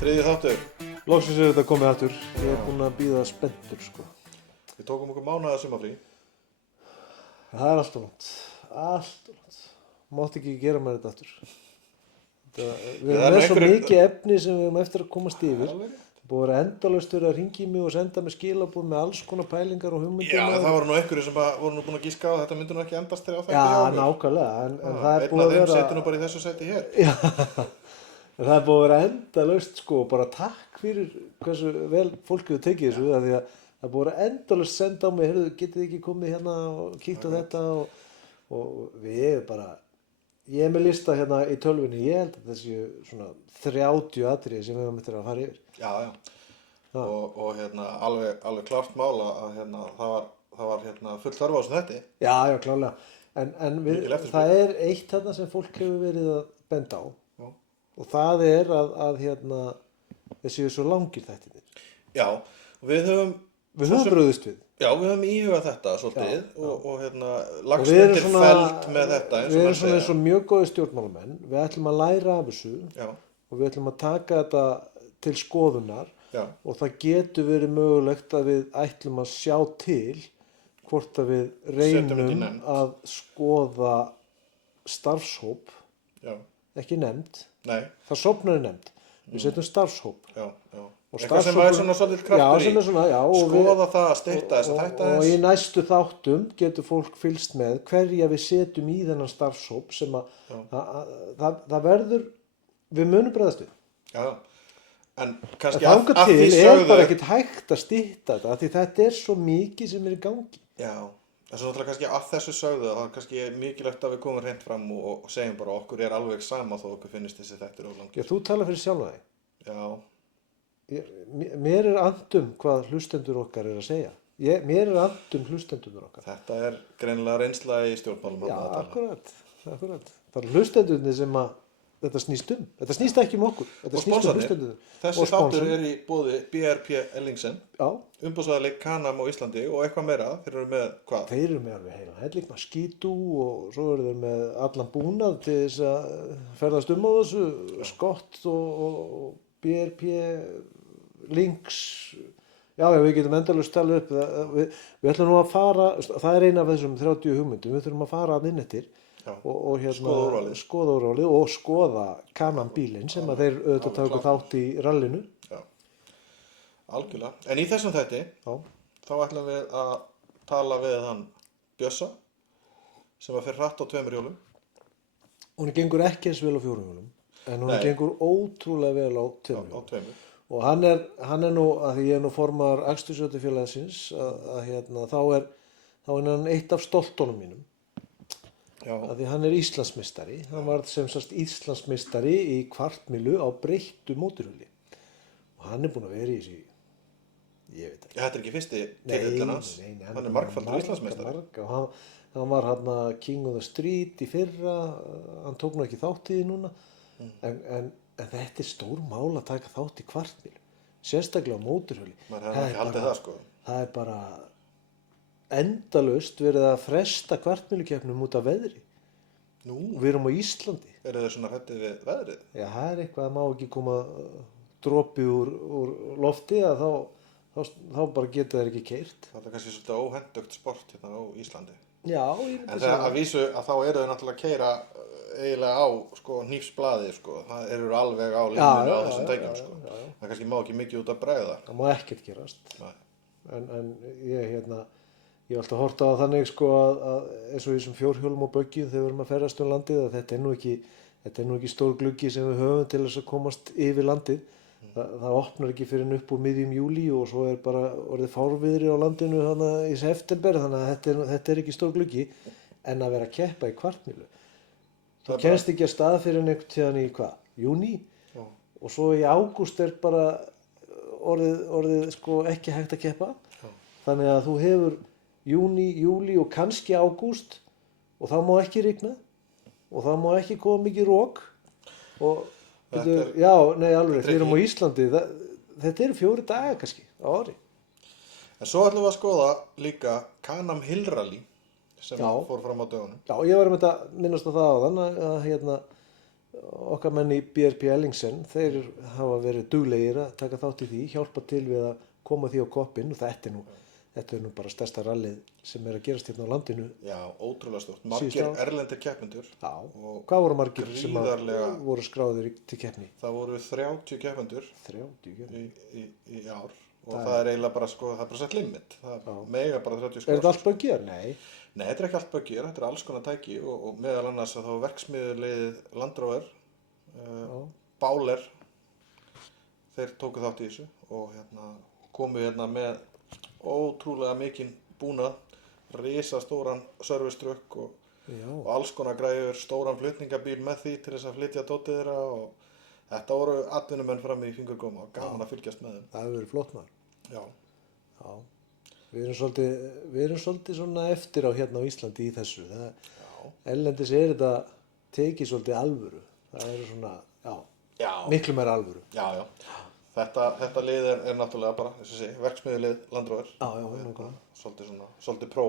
Þriðji þáttur. Loksins þetta komið aftur. Ég búinn að bíða spenntur, sko. Við tókum okkur mánaða sumafrí. Það alltaf langt. Alltaf langt. Mátti ekki gera mér þetta aftur. Við erum með svo mikið efni sem við erum eftir að komast yfir. Búið að vera endalaust verið að hringja í mig og senda mig skilaboð með alls konar pælingar og hugmyndir. Já, það voru nú einhverju sem voru nú búin að gíska á að þetta myndi nú ekki endast þegar á þetta hjá mér. Já, nákvæmlega. En það er búið að vera... Einn af þeim setur nú bara í þessu sæti hér. Já, en það er búið að vera endalaust, sko, bara takk fyrir hversu vel fólk hefur tekið þessu, því að það er búið að vera endalaust senda á mig, heyrðu, getið ekki komið hérna og kíkt á þetta og við bara... Ég er með lista hérna í tölvunni, ég held að þessi svona 30 atriði sem við höfum eftir að fara yfir. Já. Og hérna alveg klárt mála að hérna það var hérna full þörf á þessum þætti. Já, klárlega. En það er eitt hérna sem fólk hefur verið að benda á. Já. Og það er að hérna þessi svo langir þættirnir. Já, og við höfum brugðist við. Já, við höfum íhugað þetta svolítið og hérna lagst undir feld með þetta eins og við erum svona eins og mjög góði stjórnmálamenn. Við ætlum að læra af þessu og við ætlum að taka þetta til skoðunar og það getur verið mögulegt að við ætlum að sjá til hvort að við reynum að skoða starfshóp, ekki nefnd. Nei. Það sofnar nefnd. Við setjum starfshóp. Já. Eitthvað sem væri svona svolítið kraftur í, skoða það að styrta þess að þetta og í næstu þáttum getur fólk fylgst með hverja við setjum í þennan starfshóp sem það verður, við munum bregðast við. Já, en kannski að því sögðu... er bara ekkert hægt að styrta þetta, því þetta er svo mikið sem er í gangi. Já, en svo náttúrulega kannski að þessu sögðu, það er kannski mikilvægt að við komum hreint fram og segjum bara okkur er alveg sama þó okkur finnist þessi þættir of langir. Já, þú talar fyrir sjálfa þig. Já. Mér er andum hvað hlustendur okkar er að segja. Mér er andum hlustendur okkar. Þetta er greinilega reynsla í stjórnmálum. Já, akkurat. Það er hlustendurnir sem að þetta snýst um. Þetta snýst ekki um okkur. Þetta snýst um hlustendurnir. Þessi þáttur er í boði BRP Ellingsen, umboðsaðili Canam á Íslandi og eitthvað meira. Þeir eru með hvað? Þeir eru með alveg heilan helling, skítu og svo eru þeir með allan búnað til þess að ferðast á þessu, skott og BRP links, við getum endalaust talið upp, við ætlum nú að fara, það er eina af þessum 30 hugmyndum, við þurfum að fara að inn eftir og hérna skoða úrvalið og skoða Canam bílinn sem að þeir auðvitað tóku þátt í rallinu. Já, algjörlega. En í þessum þætti, þá ætlum við að tala við hann Bjössa, sem að fer hratt á 2 hjólum. Hún gengur ekki eins vel á 4 hjólum, en hún gengur ótrúlega vel á 2 hjólum. Á 2. Og hann er nú, að því ég er nú formaður Akstursjótafélagsins, hérna, þá er hann eitt af stoltunum mínum. Já. Að því hann er Íslandsmeistari. Hann var sem sagt Íslandsmeistari í kvartmílu á breyttu mótorhjóli. Og hann er búinn að vera í þessu, ég veit ekki. Þetta er ekki fyrsti titillinn hans. Nei, hann er margfaldur Íslandsmeistari. Hann var hann King of the Street í fyrra, hann tók nú ekki þátt í því núna, en þetta er stór mál að taka þátt í kvartmílu, sérstaklega á mótorhjóli. Maður hefði ekki haldið það, sko. Það er bara endalaust verið að fresta kvartmílukeppnum út af veðri. Nú. Við erum á Íslandi. Eru þeir svona hræddir við veðrið? Já, það er eitthvað að má ekki koma dropi úr lofti að þá bara getur þeir ekki keyrt. Það er kannski svolítið óhentugt sport hérna á Íslandi. Já, en það að vísu að þá eru þeir náttúrulega að keyra eiginlega á hnífsblaði, það eru alveg á línunni á þessum tækjum, Það kannski má ekki mikið út að bregða. Það má ekkert gerast. En ég hef alltaf horft á það þannig, að eins og í þessum 4 hjólum og böggjum þegar við erum að ferðast landið, að þetta er nú ekki stór gluggi sem við höfum til þess að komast yfir landið. Það opnar ekki fyrir upp úr miðjum júlí og svo er bara orðið fárviðri á landinu í september, þannig að þetta er ekki stór gluggi, en að vera að keppa í kvartmílu. Þú kemst ekki að stað fyrir einhvern tíðan í júní og svo í ágúst er bara orðið ekki hægt að keppa. Þannig að þú hefur júní, júlí og kannski ágúst og þá má ekki rigna og þá má ekki koma mikið rok og alveg, við erum á Íslandi, þetta eru 4 dagar kannski á ári. En svo ætlum við að skoða líka Canam Hill Rally sem fór fram á dögunum. Já, ég var að minnast á það áðan að okkar menn í BRP Ellingsen, þeir hafa verið duglegir að taka þátt í því, hjálpa til við að koma því á koppinn og þetta er nú bara stærsta rallið sem er að gerast hérna á landinu. Já, ótrúlega stórt. Margir erlendir keppendur. Já, hvað voru margir sem voru skráðir til keppni? Það voru 30 keppendur 30 keppni í ár og það er eiginlega bara, sko, það er bara sett limit. Það mega bara 30 skráð. Er þetta allt buggyar? Nei. Nei, þetta er ekki allt buggyar, þetta er alls konar tæki og meðal annars að þá verksmiðurliðið Land Rover, Báler, þeir tóku þátt í þessu og komu með ótrúlega mikinn búnað, risastóran servicetrukk og alls konar græjur, stóran flutningabíl með því til þess að flytja dótið þeirra og þetta voru atvinnumenn fram í fingurgóma og gaman að fylgjast með þeim. Það hefur verið flott maður. Já. Já. Við erum svolítið svona eftir á hérna á Íslandi í þessu. Ellendis er þetta tekið svolítið alvöru. Það eru svona, miklu meira alvöru. Já. Þetta lið er náttúrulega bara, þess að segja, verksmiðjulið Land Rover. Svolítið pró.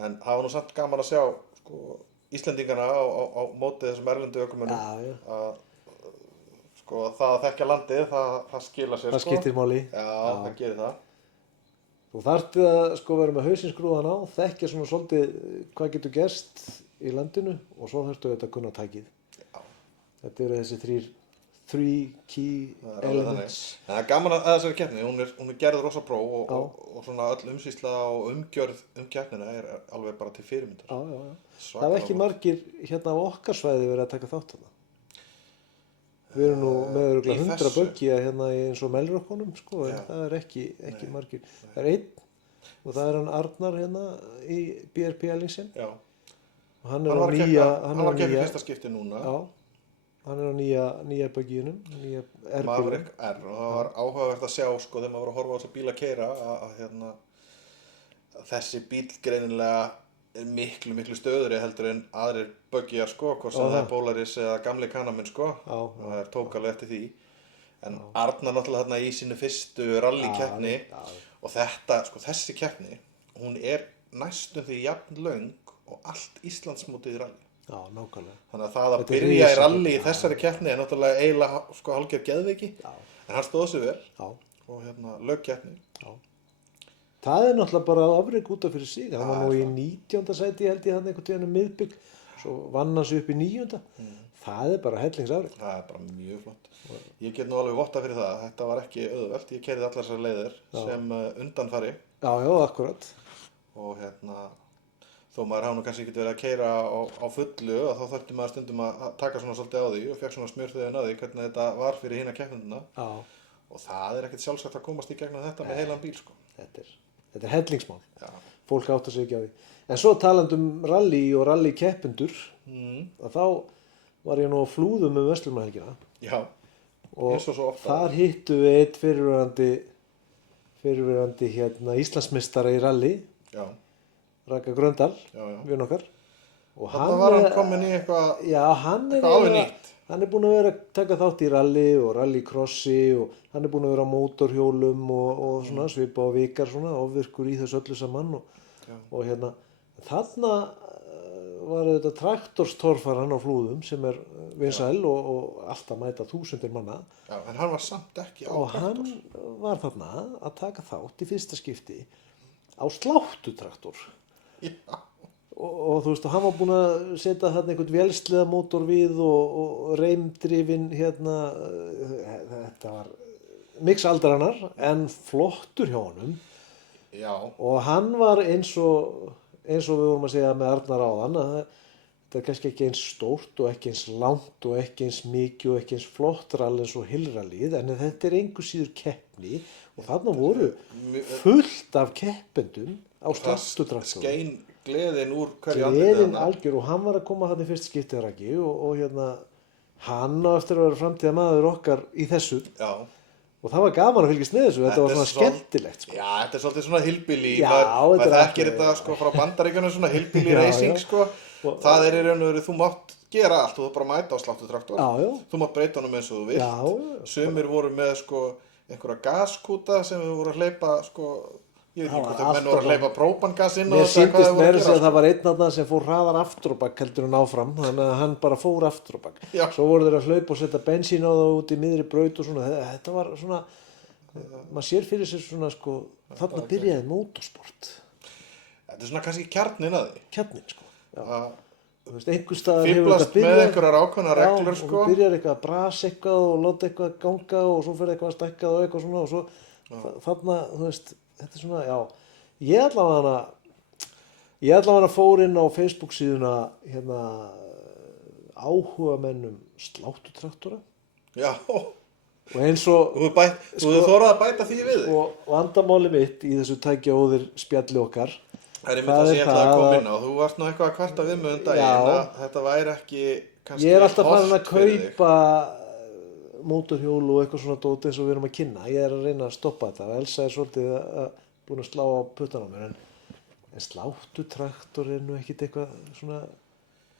En það var nú samt gaman að sjá, sko, Íslendingana á móti þessum erlendu ökumönnum. Sko, það að þekkja landið, það skila sér, sko. Það skiptir máli. Já, það gerir það. Þú þarft að sko vera með hausinn skrúðan á, þekkja svona svolítið hvað getur gerst í landinu og svo þarftu þetta að kunna tækið. Já. Þetta eru þessi three key elements. Það er gaman að þessari keppni, hún er gerð rosa pró og svona öll umsýsla og umgjörð keppnina er alveg bara til fyrirmyndar. Já. Það er ekki margir hérna á okkar svæði verið að taka þátt þarna. Við erum nú með örugglega 100 buggy hérna eins og Melrokkunum, sko, en það er ekki margir. Það er einn og það er hann Arnar hérna í BRP Ellingsen. Já. Og hann er á nýja... Hann var að keppa í fyrsta skipti núna. Já. Hann er á nýja buggyinum, nýja R-bílum. Maverick R og það var áhugavert að sjá, sko, þegar maður var að horfa á þessa bíla keyra að þessi bíl greinilega er miklu stöðuri heldur en aðrir buggyar, sko, hvort sem það er Polaris eða gamli Kanaminn, sko. Það er tók alveg eftir því. En Arnar náttúrulega þarna í sínu fyrstu rallykeppni og þetta, sko, þessi keppni, hún er næstum því jafn löng og allt Íslandsmótið í rally. Já, nákvæmlega. Þannig að það að byrja í rally í þessari keppni er náttúrulega eiginlega, sko, hálfgerð geðveiki. En hann stóð sig vel. Já. Og lög keppni. Já. Það er náttúrulega bara afrek út af fyrir sig. Hann var nú í 19. sæti held ég hann einhvern tíðan miðbygg. Svo vann hann sig upp í 9. Það er bara hellingsafrek. Það er bara mjög flott. Ég get nú alveg votta fyrir það. Þetta var ekki auðvelt. Ég keyrði allar þessar leiðir sem undanfari. Já, akkurat. Og þó maður hafa nú kannski ekki verið að keyra á fullu og þá þurfti maður stundum að taka svona svolítið á því og fekk svona smjörþöðin á því hvernig þetta var fyrir hina keppninduna. Og það er ekkert sjálfsagt að komast í gegnum þetta með heilan bíl, sko. Þetta er hellingsmál. Fólk áttar sig ekki á því. En svo talandi rally og rallykeppendur, að þá var ég nú á Flúðum með Verslunarhelgina. Já, eins og svo ofta. Þar hittum við einn fyrirverandi Íslandsmeistara í rally. Já. Raka Gröndal, vinn okkar. Þarna var hann komin í eitthvað alveg nýtt. Hann er búinn að vera að taka þátt í rally og rallycrossi og hann er búinn að vera á mótorhjólum og svona svipa á vikar svona, ofvirkur í þessu öllu saman og þarna var þetta traktorstorfar hann á Flúðum sem er vinsæl og alltaf mæta þúsundir manna. Já, en hann var samt ekki á traktor. Og hann var þarna að taka þátt í fyrsta skipti á sláttutraktor. Já. Og þú veist, hann var búinn að setja þarna einhvern vélsleðamótor við og reimdrifin þetta var mix aldarinnar en flottur hjá honum. Já. Og hann var eins og við vorum að segja með Arnar áðan að þetta er kannski ekki eins stórt og ekki eins langt og ekki eins mikið og ekki eins flott rally eins og hillrallið en þetta er engu síður keppni og þarna voru fullt af keppendum á sláttutraktorum. Skein gleðin úr hverju andliti. Gleðin algjör og hann var að koma þarna í fyrst skiptið Raggi og hann á eftir að vera framtíða maður okkar í þessu. Já. Og það var gaman að fylgjast með þessu, þetta var svona skemmtilegt, sko. Já, þetta er svolítið svona hillbilly, maður þekkir þetta, sko, frá Bandaríkjunum, svona hillbilly racing, sko. Það er í raun og veru, þú mátt gera allt, þú bara mæta á sláttutraktor. Þú mátt breyta honum eins og þú vilt. Sumir voru með, sko, einhverja gaskúta sem við voru að hleypa, sko, Ég veit Það ekki var hvort að menn allt voru að of hleypa própangas inn Mér og þetta, hvað sýndist þeir voru meira að að segja gera, að það var einn þarna sem fór hraðar aftur á bak heldur en áfram, þannig að hann bara fór aftur á bak. Já. Svo voru þeir að hlaupa og setja bensín á það út í miðri braut og svona. Þetta var svona, maður sér fyrir sér svona sko, þarna byrjaði motorsport. Þetta er svona kannski kjarnin að því. Kjarnin sko. Já. Að Þú veist, einhver staðar hefur fíblast þetta með byrjað. einhverjar ákveðnar reglur, Já, sko. og þú byrjar eitthvað að brasa eitthvað og láta eitthvað ganga og svo fyrir eitthvað að stækka og eitthvað svona og svo þarna, þú veist, þetta er svona, já. Ég allavega fór inn á Facebook síðuna hérna áhugamennum sláttutraktora Já, og eins og þú þorað að bæta því við þig. og vandamáli mitt í þessu tækjaóðir spjalli okkar. Það er einmitt það sem ég ætlaði að koma inn á. Þú varst nú eitthvað að kvarta við mig daginn að þetta væri ekki kannski Ég er alltaf farin að hollt fyrir þig. kaupa mótorhjól og eitthvað svona dót eins og við erum að kynna. Ég er að reyna að stoppa þetta. Elsa er svolítið búin að slá á puttan á mér en sláttutraktor er nú ekkit eitthvað svona,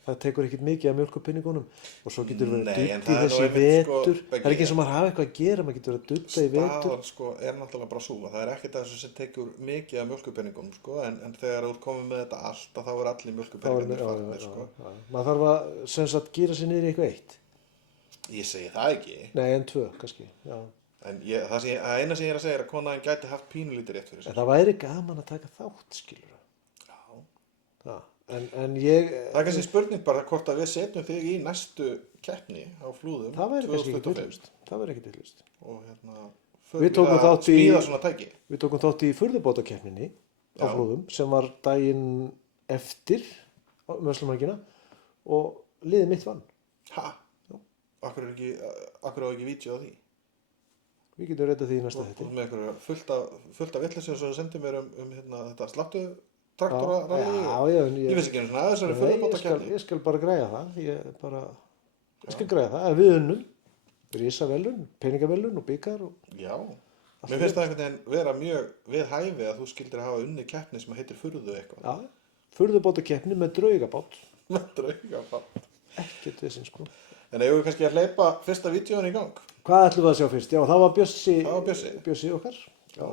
það tekur ekkit mikið af mjólkurpenningunum og svo getur verið að dutta í þessi vetur. Það er ekki eins og maður hafa eitthvað að gera, maður getur verið að dutta í vetur. Staðan sko er náttúrulega bara sú að það er ekkert að þessu sem tekur mikið af mjólkurpenningum sko en þegar þú ert komið með þetta allt þá er allir mjólkurpenningarnir farnir sko. Maður þarf að sem sagt gíra sig niður í eitthvað eitt. Ég segi það ekki. Nei, en tvö kannski, já. En það eina sem ég er að segja er að konaðin gæti haft pínulítið rétt fyrir sér. En það væri gaman að taka þátt, skilur. Já. En ég... Það er kannski spurning bara hvort að við setjum þig í næstu keppni á Flúðum 2025. Það væri kannski ekki dillust. Það væri ekki dillust. Og hérna, Við tókum þátt í- smíða svona tæki. Við tókum þátt í furðubátakeppninni á Já. Flúðum sem var daginn eftir Möslumarkina og liðið mitt vann. Ha? Akkur á ekki vídeo á því? Við getum reddað því í næsta Þú þetta. ert með eitthvað fullt af vitleysu sem þú sendir mér um hérna, þetta sláttutraktora ræði. Ég vissi ekki einu svona að þessari furðubátakeppni. Ég skal bara græja það. Ég skal græja það. Við unnum. Risavelun, peningavelun og byggar og... Já. Mér finnst það einhvern veginn vera mjög við hæfi að þú skildir hafa unni keppni sem heitir furðu eitthvað. Já, furðubátakeppni með draugabát. Með draugabát. Ekkert vissin sko. En eigum við kannski að hleypa fyrsta vídeóin í gang? Hvað ætlum við að sjá fyrst? Já, það var Bjössi. Það var Bjössi. Bjössi okkar. Já.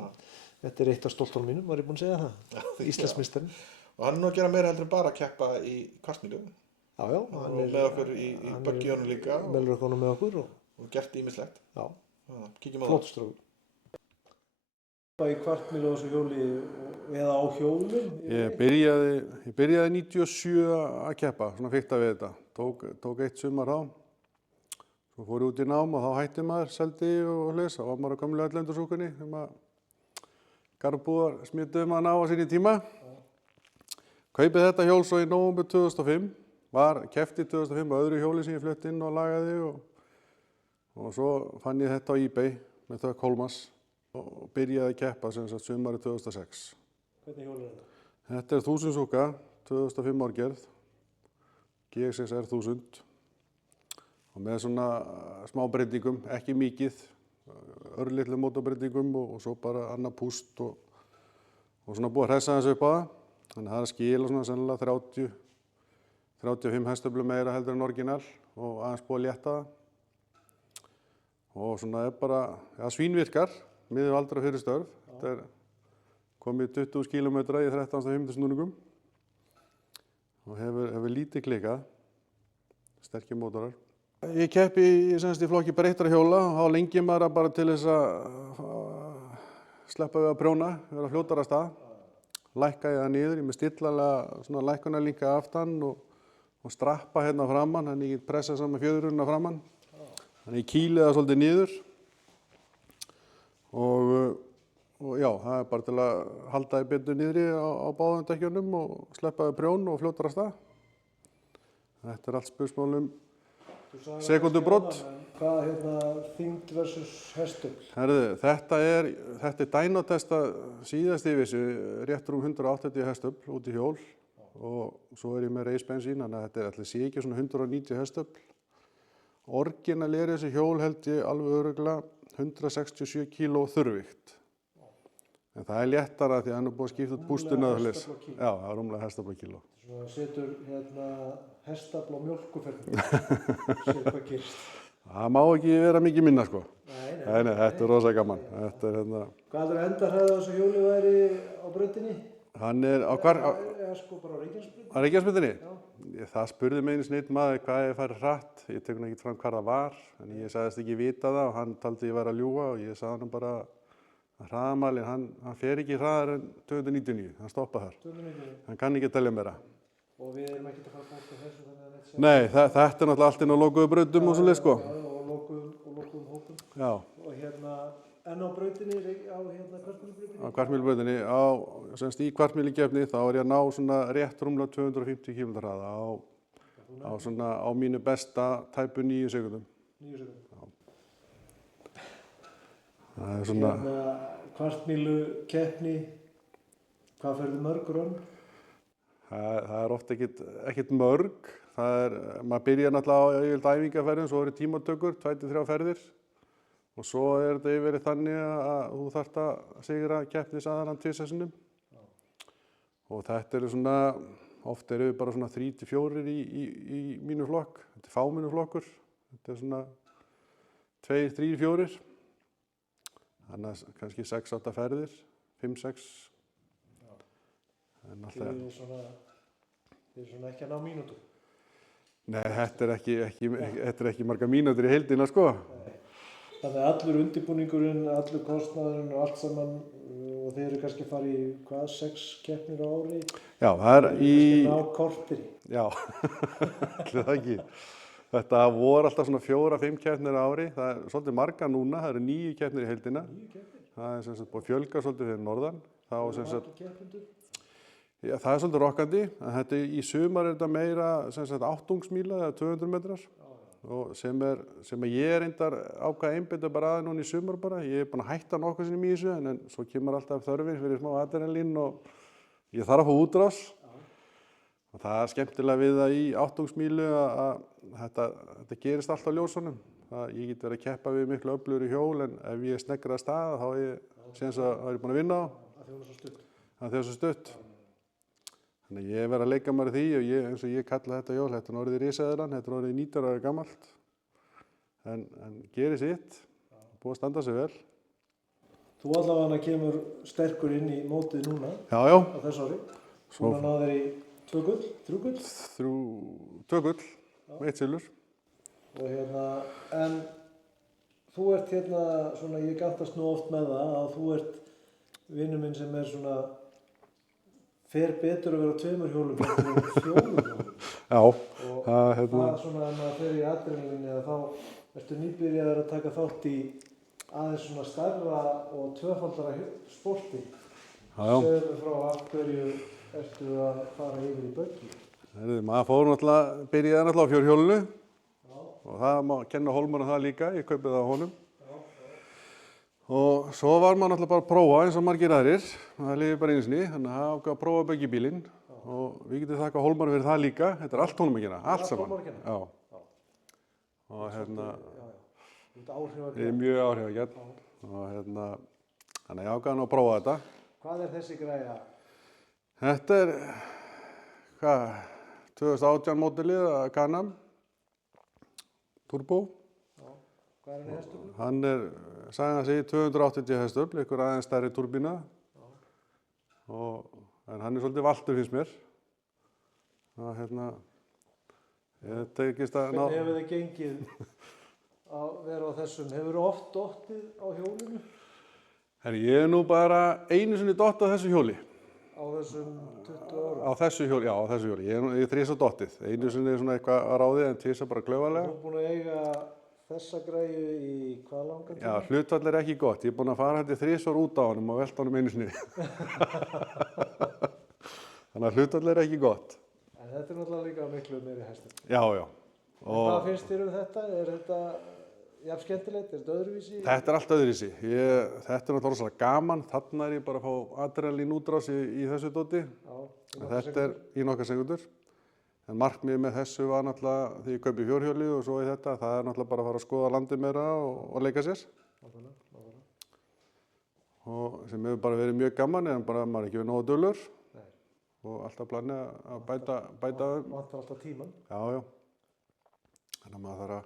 Þetta er eitt af stoltunum mínum, var ég búinn að segja það. Íslandsmeistarinn. Og hann er nú að gera meira heldur en bara að keppa í kastmílu. Já. Hann er með okkur í böggjónu líka Melur okkur með okkur og gert ýmislegt. Já. Kíkjum á það. Flott strókur. Í kvartmílu á þessu hjóli eða á hjólum? Ég byrjaði 97 að keppa, svona fikta við þetta. Tók eitt sumar á. Svo fór ég út í nám og þá hætti maður, seldi og hlis. Þá var maður að gömlu ellendurssúkunni sem að garðbúðar smituðu maður ná á sinni tíma. Kaupið þetta hjól svo í nóvember 2005. Var keppt í 2005 á öðru hjóli sem ég flutti inn og lagaði og svo fann ég þetta á eBay með þökk Hólmas og byrjaði að keppa sem sagt sumarið 2006. Hvernig hjól er þetta? Þetta er 1000 súka, 2005 árgerð, GXS-R 1000 og með svona smá breytingum, ekki mikið, örlitlu mótorbreytingum og svo bara annað púst og svona búið að hressa þessu upp á það. Þannig að það er að skila svona sennilega 35 hestöflum meira heldur en orginal og aðeins búið að létta það. Og svona er bara, ja, svínvirkar, miður aldra fyrir störf. Þetta er komið 20 km í 13.500 snúningum og hefur lítið klikað, sterkir mótorar. Ég keppi í flokki breyttra hjóla og þá lengi maður bara til þess að sleppa við að prjóna, vera fljótar að stað. Lækka ég það niður, ég með stillalega svona lækkunarlinka aftan og strappa hérna framann, þannig ég get pressa saman fjöðrunna framann. Þannig ég kýli það svolítið niður og já, það er bara til að halda því betur niðri á báðum dekkjunum og sleppa við prjón og fljótar að stað. Þetta er allt spursmálum sekúndubrot. Hvað þyngd versus hestöfl? Herðu, þetta er dænotesta síðast yfir þessu, rétt rúm 180 hestöfl út í hjól og svo er ég með reisbensín, þannig að þetta er allir sé ekki svona 190 hestöfl. Orginal er þessi hjól held ég alveg örugglega 167 kg þurrvikt. En það er léttara því að hann er búið að skipta út bústuna og hlis. Já, það er rúmlega hestafla kíló. Svona setur hestafla á mjólkuferðinu. Sér hvað gerist. Það má ekki vera mikið minna sko. Nei, Nei, þetta er rosa gaman. Þetta er hérna, Hvað er endarhæð á þessu hjóli væri á brautinni? hann er á hvar, Eða sko bara á Reykjanesbrautinni? á Reykjanesbrautinni? Já. Það spurði mig einu snitt maður hvað ég færi hratt. Ég tek ekki fram hvað það var, en ég sagðist ekki vita það og hann taldi ég væri að ljúga og ég sagði hann bara að hraðamælinn, hann fer ekki hraðar en 299, hann stoppa þar. 299. Hann kann ekki að telja meira. Og við erum ekkert að fara að bóka þessu þannig að þetta sé... Nei, þetta er náttúrulega allt inn á lokuðu brautum og svoleið sko. Já, og lokuðum hópum. Já, Og hérna, en á brautinni, á hérna Kvartmýlubrautinni? á Kvartmýlubrautinni, semst í Kvartmýlukeppni þá er ég að ná svona rétt rúmlega 250 km hraða á svona á mínu besta tæpu 9 sekúndum. 9 sekúndum. Það er svona, Hérna, Kvartmýlukeppni, hvað ferðu mörg rönn? það er oft ekkert mörg. Maður byrjar náttúrulega á yfirleitt æfingaferðum, svo eru tímatökur, 2-3 ferðir. Og svo er þetta yfirleitt þannig að þú þarft að sigra keppnisaðalann 2 sinnum. Og þetta eru svona, oft eru við bara svona 3-4 í mínu flokk. Þetta er fámennu flokkur. Þetta er svona 2, 3, 4. Þannig að kannski 6-8 ferðir, 5-6. En alltaf... Þið er svona ekki að ná mínútu? Nei, þetta er ekki marga mínútur í heildina sko. Nei. Þannig að allur undirbúningurinn, allur kostnaðurinn og allt saman og þeir eru kannski að fara í hvað, 6 keppnir á ári? Já, það er í... Kannski ná korteri? Já, allir það ekki. Þetta voru alltaf svona 4-5 keppnir á ári. Það er svolítið marga núna, það eru 9 keppnir í heildina. 9 keppnir? Það er sem sagt búið að fjölga svolítið fyrir norðan. Það er margir keppendur? Já, það er svolítið rokkandi. Þetta í sumar er þetta meira sem sagt 800 eða 200 metrar. Og sem ég er reyndar ákvað einbeita bara aðeins núna í sumar bara. Ég er búinn að hætta nokkuð sinnum í þessu en svo kemur alltaf þörfin fyrir smá adrenalín og ég þarf að fá útrás. Og það er skemmtilega við það í 800 að þetta gerist allt á ljósunum. Ég get verið að keppa við miklu öflugri hjól en ef ég sneggur að staða þá er ég búinn að vinna á. Það er svo stutt. Þannig að ég verið að leika mér því og eins og ég kalla þetta hjól, þetta er orðið risaðilann, þetta er orðið 19 ára gamalt. En gerir sitt, búið að standa sig vel. Þú allavega kemur sterkur inn í mótið núna Já. Á þessu ári. Svona náður í 2 gull, 3 gull? 2 gull, 1 silfur. Og hérna, en þú ert hérna, svona ég gantast nú oft með það að þú ert vinur minn sem er svona fer betur að vera á 2 hjólum en 4 hjólum. Já. Og það svona ef maður fer í adrenalinni að þá ertu nýbyrjaður að taka þátt í aðeins svona stærra og tvöfaldara sporti. Segðu frá af hverju ertu að fara yfir í buggy? Maður byrjaði náttúrulega á 4 hjólinu og það má kenna Hólmar það líka, ég kaupið það á honum. Og svo var maður náttúrulega bara að prófa eins og margir aðrir, það liði bara einu sinni, þannig að það ákvað að prófa buggy-bílinn og við getum þakkað Hólmar fyrir það líka, þetta er allt honum að kenna, allt saman. Já. Og hérna, ég er mjög áhrifagjarn og þannig að ég ákvað að prófa þetta. Hvað er þessi græja? Þetta er, 2018 módelið að Can-Am, Turbo. Hvað er hann í hestöflu? Hann er, sagði hann sig, 280 hestöfl, einhver aðeins stærri túrbína. En hann er svolítið valtur finnst mér. Ég tekist að ná... Hvernig hefur þið gengið að vera á þessum? Hefur þú oft dottið á hjólinu? Ég er nú bara einu sinni dott á þessu hjóli. Á þessum 20 árum? Á þessu hjóli, já, á þessu hjóli. Ég er 3 dottið. Einu sinni er svona eitthvað að ráði en 2 bara klaufalega. Þú er búin að eiga þessa græju í hvað langan tíma? Já, hlutfall er ekki gott. Ég er búin að fara þetta 3 út á honum og velta honum einu sinni. Þannig að hlutfall er ekki gott. En þetta er náttúrulega líka miklu meiri hestur. Já. En hvað finnst þér þetta? Er þetta jafn skemmtilegt? Er þetta öðruvísi? Þetta er allt öðruvísi. Þetta er náttúrulega rosalega gaman. Þarna er ég bara að fá adrenalín útrás í þessu dóti. Þetta er í nokkrar sekúndur. En markmiðið með þessu var náttúrulega því ég kaupi 4 hjólið og svo í þetta. Það er náttúrulega bara að fara að skoða landið meira og leika sér. Og sem hefur bara verið mjög gaman en bara maður ekki verið nógu duglur. Og alltaf planið að bæta Vantar alltaf tíman. Já. Þannig að maður þarf að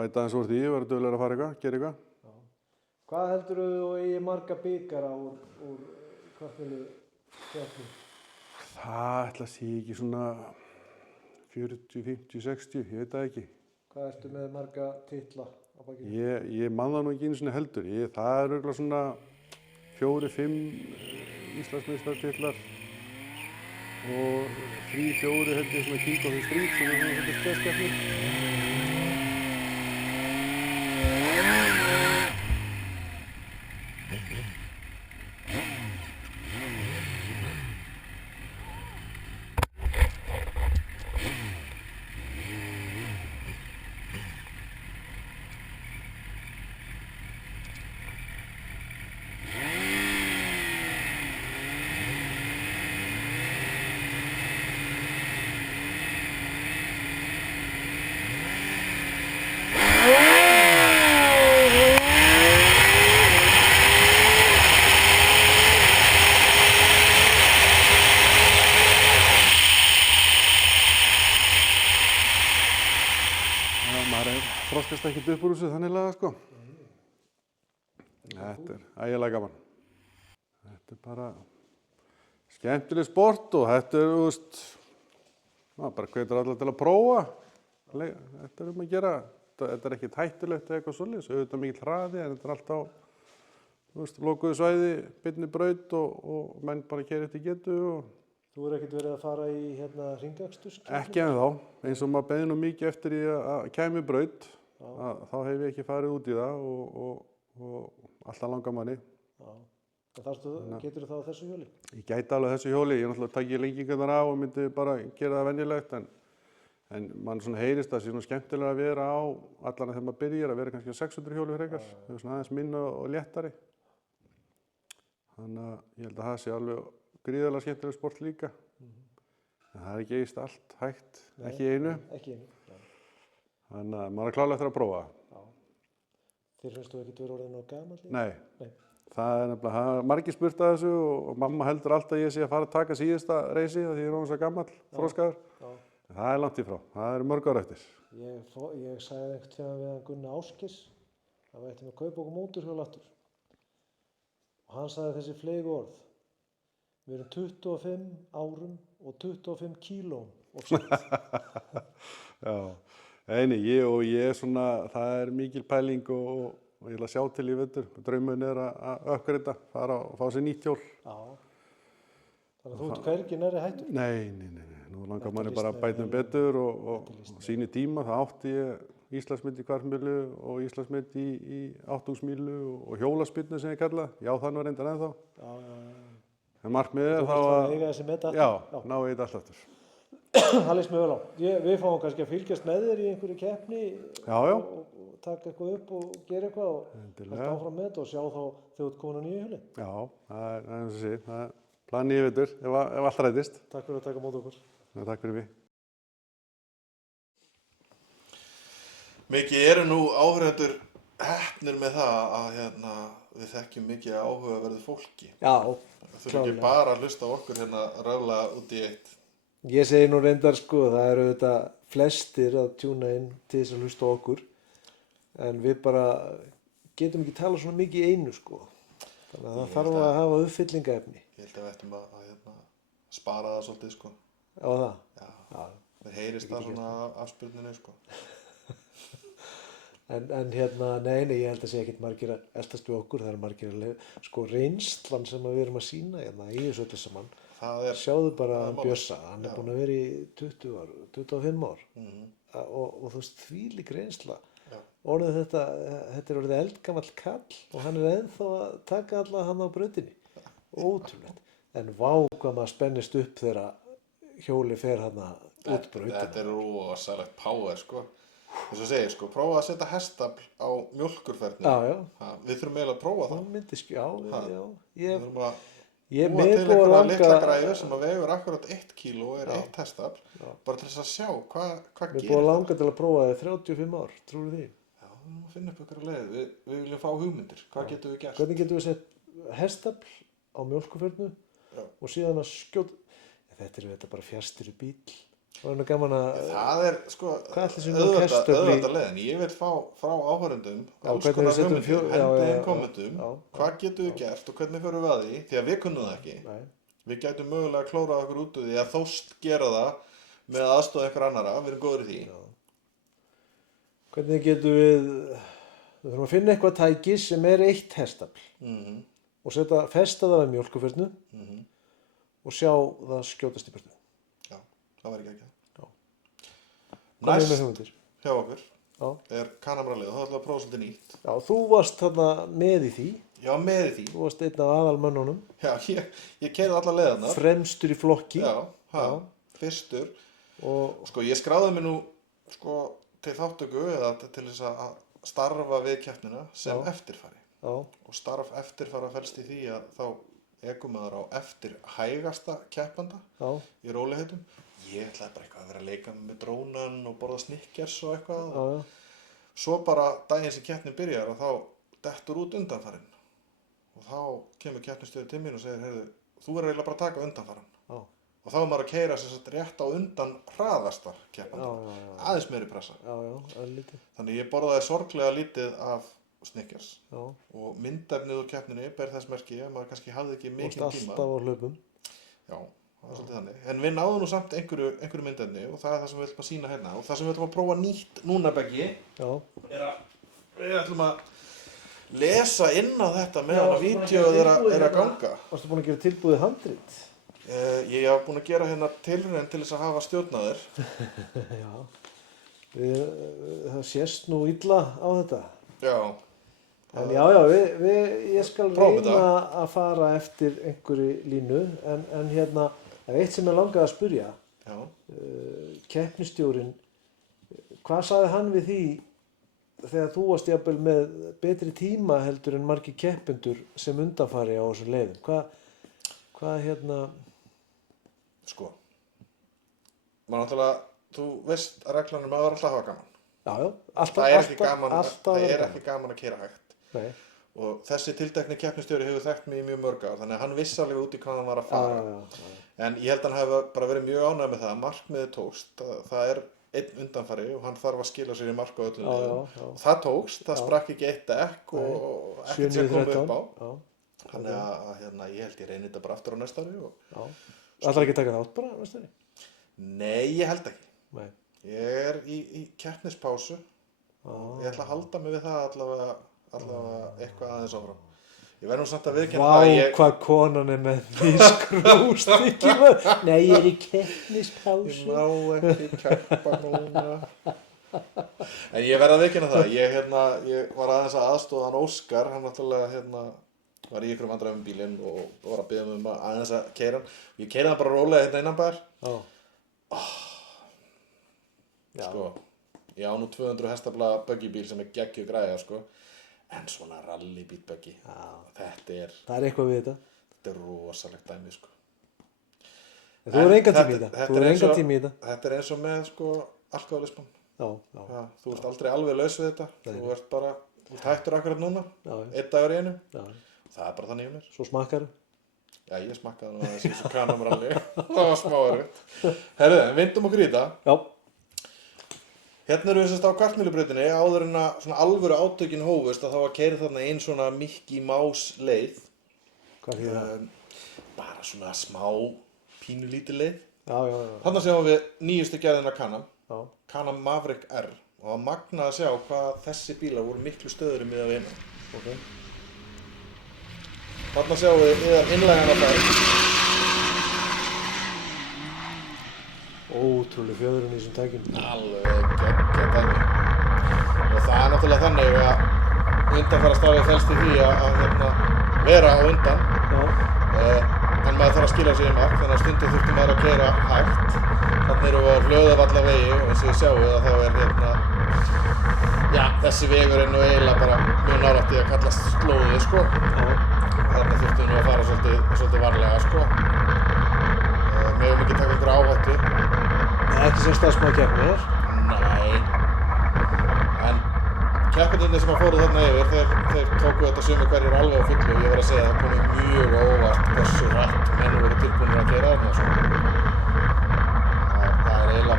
bæta eins úr því, vera duglegur að fara eitthvað, gera eitthvað. Hvað heldur þú eigi marga bikara úr kvartmjölu keppni? Það ætla að sé ekki svona 40, 50, 60, ég veit það ekki. Hvað ertu með marga titla á bakinu? Ég man það nú ekki einu sinni heldur. Það er örugglega svona 4, 5 Íslandsmeistartitlar og 3, 4 held ég svona King of the Street sem er svona svolítið speskeppni. Maður þroskast ekkert upp úr þessu þannig laga sko. Þetta er ægilega gaman. Þetta er bara skemmtileg sport og þetta er, þú veist, maður bara hvetur alla til að prófa. Þetta er að gera. Þetta er ekkert hættulegt eða eitthvað svoleiðis. Auðvitað mikill hraði en þetta er allt á, þú veist, lokuðu svæði, beinni braut og menn bara keyra eftir getu og Þú er ekkert verið að fara í hringakstus? ekki ennþá, eins og maður beðið nú mikið eftir í að kæmi braut, þá hef ég ekki farið út í það og alltaf langar manni. Já. Getur þú það á þessu hjóli? Ég gæti alveg þessu hjóli, ég náttúrulega taki lengingarnar af og myndi bara gera það venjulegt, en mann svona heyrist að það sé svona skemmtilega að vera á allan þegar maður byrjar að vera kannski á 600 hjóli frekar, það er svona aðeins minna og léttari. Þannig að ég held að það sé alveg gríðarlega skemmtileg sport líka. En það er ekki eist allt hægt, ekki í einu. Ekki í einu, já. Þannig að maður er klárlega eftir að prófa. Já. Þér finnst þú ekkert verið orðinn of gamall? Nei. Það er nefnilega, það er margir spurt að þessu og mamma heldur alltaf að ég sé að fara að taka síðasta reysi því ég er orðinn svo gamall, þroskaður. En það er langt í frá, það eru mörg ár eftir. Ég sagði einhvern tímann við hann Gunnar Ásgeirs að við ættum að kaupa okkur mótorhjól aftur. Og hann sagði þessi fleygu orð. Við erum 25 árum og 25 kílóum og svona. Já, ég er svona, það er mikil pæling og ég vil að sjá til í vetur. Draumurinn er að uppgreita, fara og fá sér nýtt hjól. Já, þannig að þú ert hvergi nærri hættur? Nei, nú langar manni bara að bæta betur og síni tíma. Það átti ég Íslandsmet í kvartmjölu og Íslandsmet í 8.000 og hjólaspyrnu sem ég kalla. Já, þannig var reyndar ennþá. Já. En markmiðið er þá að eiga þessi met aftur? Já, ná ég þetta allt aftur. Það leist mér vel á. Við fáum kannski að fylgjast með þér í einhverju keppni og taka eitthvað upp og gera eitthvað og halda áfram með þetta og sjá þá þegar þú ert komin á nýju hjóli. Já, það er eins og sé. Það er planið í vetur ef allt rætist. Takk fyrir að taka mót okkur. Takk fyrir mig. Mikið eru nú áhorfendur heppnir með það að við þekkjum mikið áhugaverðu fólki. Já, Þú þurfum ekki bara að hlusta á okkur röfla út í eitt. Ég segi nú reyndar sko, það eru þetta flestir að tjúna inn til þess að hlusta á okkur. En við bara getum ekki tala svona mikið í einu sko. Þannig að það þarf að hafa uppfyllingaefni. Ég held að við ættum að spara það svolítið sko. Já, það? Já. Það heyrist það svona af spurninu sko. En nei, ég held að sé ekkert margir að eltast við okkur, það er margir að sko reynslan sem við erum að sýna í þessu öllu saman. Sjáðu bara hann Bjössa, hann er búinn að vera í 20 ár, 25 ár og þú veist þvílík reynsla. Þetta er orðið eldgamall kall og hann er ennþá að taka alla hann á brautinni. Ótrúlegt. En vá hvað maður spennist upp þegar hjóli fer hann út brautina. Þetta er rosalegt power sko. Þess að segja sko, prófa að setja hestafl á mjólkurferðinu. Já. Við þurfum eiginlega að prófa það. Já. Við þurfum að búa til einhverja litla græðu sem að vegur akkurat 1 kíló og er 1 hestafl. Bara til þess að sjá hvað gerir það. Við búum að langa til að prófa það í 35 ár, trúir því? Já, við erum að finna upp ykkur leið. Við viljum fá hugmyndir. Hvað getum við gert? Hvernig getum við sett hestafl á mjólkurferðinu og síðan að skjóta? Þetta bara fjarstýru bíll. Það er nú gaman að, Það er sko Hvað ætli sé nú kartöflu í- auðvitað leiðin. Ég vil fá frá áhörundum alls hvernig konar við setjum hugmyndir, já, hendi já, inn kommentum, já, hvað getum við gert og hvernig förum við að því, því að við kunnum það ekki. nei, Við gætum mögulega klórað okkur út úr því að þóst gera það með aðstoð einhver annara, við erum góður í því. hvernig getum við þurfum að finna eitthvað tæki sem er eitt hestafl Mhm, og festa það við mjólkurförnu mhm. og sjá það skjótast í burtu. Já, það væri ekki ekki. Hvað er með Næst hugmyndir? hjá okkur Já. er kanamralið, það ætla að prófa svolítið nýtt. Já, þú varst þarna með í því. Já, með í því. Þú varst einn af aðalmönnunum, Já, ég keyrði alla leiðarnar. fremstur í flokki Já, Já. fyrstur. og Sko, ég skráði mig nú sko, til þáttöku eða til þess að starfa við keppnina sem Já. eftirfari. já, Og starf eftirfara felst í því að þá ekum maður á eftir hægasta keppanda já, í róliheitum. Ég ætlaði bara eitthvað að vera að leika með drónan og borða Snickers og eitthvað. já, Svo bara daginn sem keppnin byrjar og þá dettur út undanfarinn. Og þá kemur keppnistjóri til mín og segir, heyrðu, þú verður eiginlega bara að taka undanfarann. já, Og þá er maður að keyra sem sagt rétt á undan hraðasta já, keppanda. já, Aðeins meiri pressa. já, lítið, Þannig ég borðaði sorglega lítið af Snickers. já, Og myndefnið úr keppninni ber þess merki að maður kannski hafði ekki varst mikinn tíma. alltaf á hlaupum, Já, það var svolítið þannig. En við náðum nú samt einhverju myndefni og það er það sem við ætlum að sýna hérna. Og það sem við ætlum að prófa nýtt núna, Beggi, já, er að við ætlum að lesa inn á þetta Já, meðan að svona vídeóið er tilbúið að hérna. ganga. varstu búin að gera tilbúið handrit? Ég hef búin að gera hérna tilraun til þess að hafa stjórnaður. Já, það sést nú illa á þetta. Já, En já, ég skal Prófum reyna að fara eftir einhverju línu, en hérna, það er eitt sem ég langaði að spyrja. já. Keppnistjórinn, hvað sagði hann við því þegar þú varst jafnvel með betri tíma heldur en margir keppendur sem undanfari á þessum leiðum? Hvað hérna, Sko, maður náttúrulega, þú veist að reglan er maður alltaf að hafa gaman. já, alltaf, Það er ekki gaman, alltaf það vera er gaman. ekki gaman að keyra hægt. Nei, Og þessi tiltekni keppnistjóri hefur þekkt mig í mjög mörg ár, þannig að hann vissi alveg út í hvað hann var að fara. já. En ég held að hann hefði bara verið mjög ánægð með það, markmiðið tókst, það er einn undanfari og hann þarf að skila sér í mark á öllum Já, liðum. já, já. Og það tókst, það Já. sprakk ekki eitt dekk og ekkert sem komið upp á. Já, Þannig að hérna, ég held ég reyni þetta bara aftur á næsta ári. já. Ætlar ekki að taka þátt bara næstu ári? Nei, ég held ekki. Nei. Ég er í keppnispásu. Ég ætla að halda mig við það allavega eitthvað aðeins áfram. Ég verð nú samt að viðurkenna Vá, það að hvað konan er með því skrústykki. Nei, ég er í keppnispásu. Ég má ekki keppa núna. En ég verð að viðurkenna það. Ég var aðeins að aðstoða hann Óskar. Hann náttúrulega var í ykkur vandræðum bílinn og var að biðja mig um aðeins að keyra hann. Ég keyrði hann bara rólega hérna innan bær. Já. Sko, ég á nú 200 hestafla buggy-bíl sem er geggjuð græja, sko. En svona rallybíl buggy, þetta er Það er eitthvað við þetta. rosalegt dæmi, sko. En þú er engan þetta- tími í þetta. þetta Þú er er eins engan og- tími í þetta. Þetta er eins og með, sko, alkoholisman. Já, já, Ja, þú ert aldrei alveg laus við þetta. Þú ert bara, þú hættur akkurat núna, já, einn dagur í einu. já. Það er bara þannig hjá mér. Svo smakkar. Já, ég smakkaði nú aðeins í þessu kanamralli. Það var smá erfitt. Herðu, en vindum okkur í þetta. Já, Hérna erum við sérst á Kvartmýlubrautinni, áður en að svona alvöru átökin hófust að þá var keyrð þarna ein svona Mickey Mouse leið. hvað fyrir það? Bara svona smá pínulítið leið. Já, já, já. Þarna sjáum við nýjustu gerðina Can-Am, Já, Can-Am Maverick R. Og það var magnað að sjá hvað þessi bílar voru miklu stöðuri miðað við hinna. ok. Þarna sjáum við innlægan á það. Ótrúlega fjöðurinn í þessum tækjum. Alveg geggjað dæmi. Og það er náttúrulega þannig að undanfarastafið felst í því að vera á undan. Já, En maður þarf að skila sig í mark, þannig að stundum þurfti maður að keyra hægt. Þannig erum við á Hlöðavallavegi og eins og við sjáum að þá er já, þessi vegur er nú eiginlega bara mjög nálægt í að kallast slóði, sko. já, Þarna þurftum við nú að fara svolítið varlega, sko. Megum ekki taka ykkur áhættu. Nei, ekki sem staðsmaður keppnir. Nei. En keppendurnir sem að fóru þarna yfir, þeir tóku þetta sumir hverjir alveg á fullu og ég var að segja að það komið mjög á óvart hversu hratt menn voru tilbúinir að keyra þarna, sko. Það er eiginlega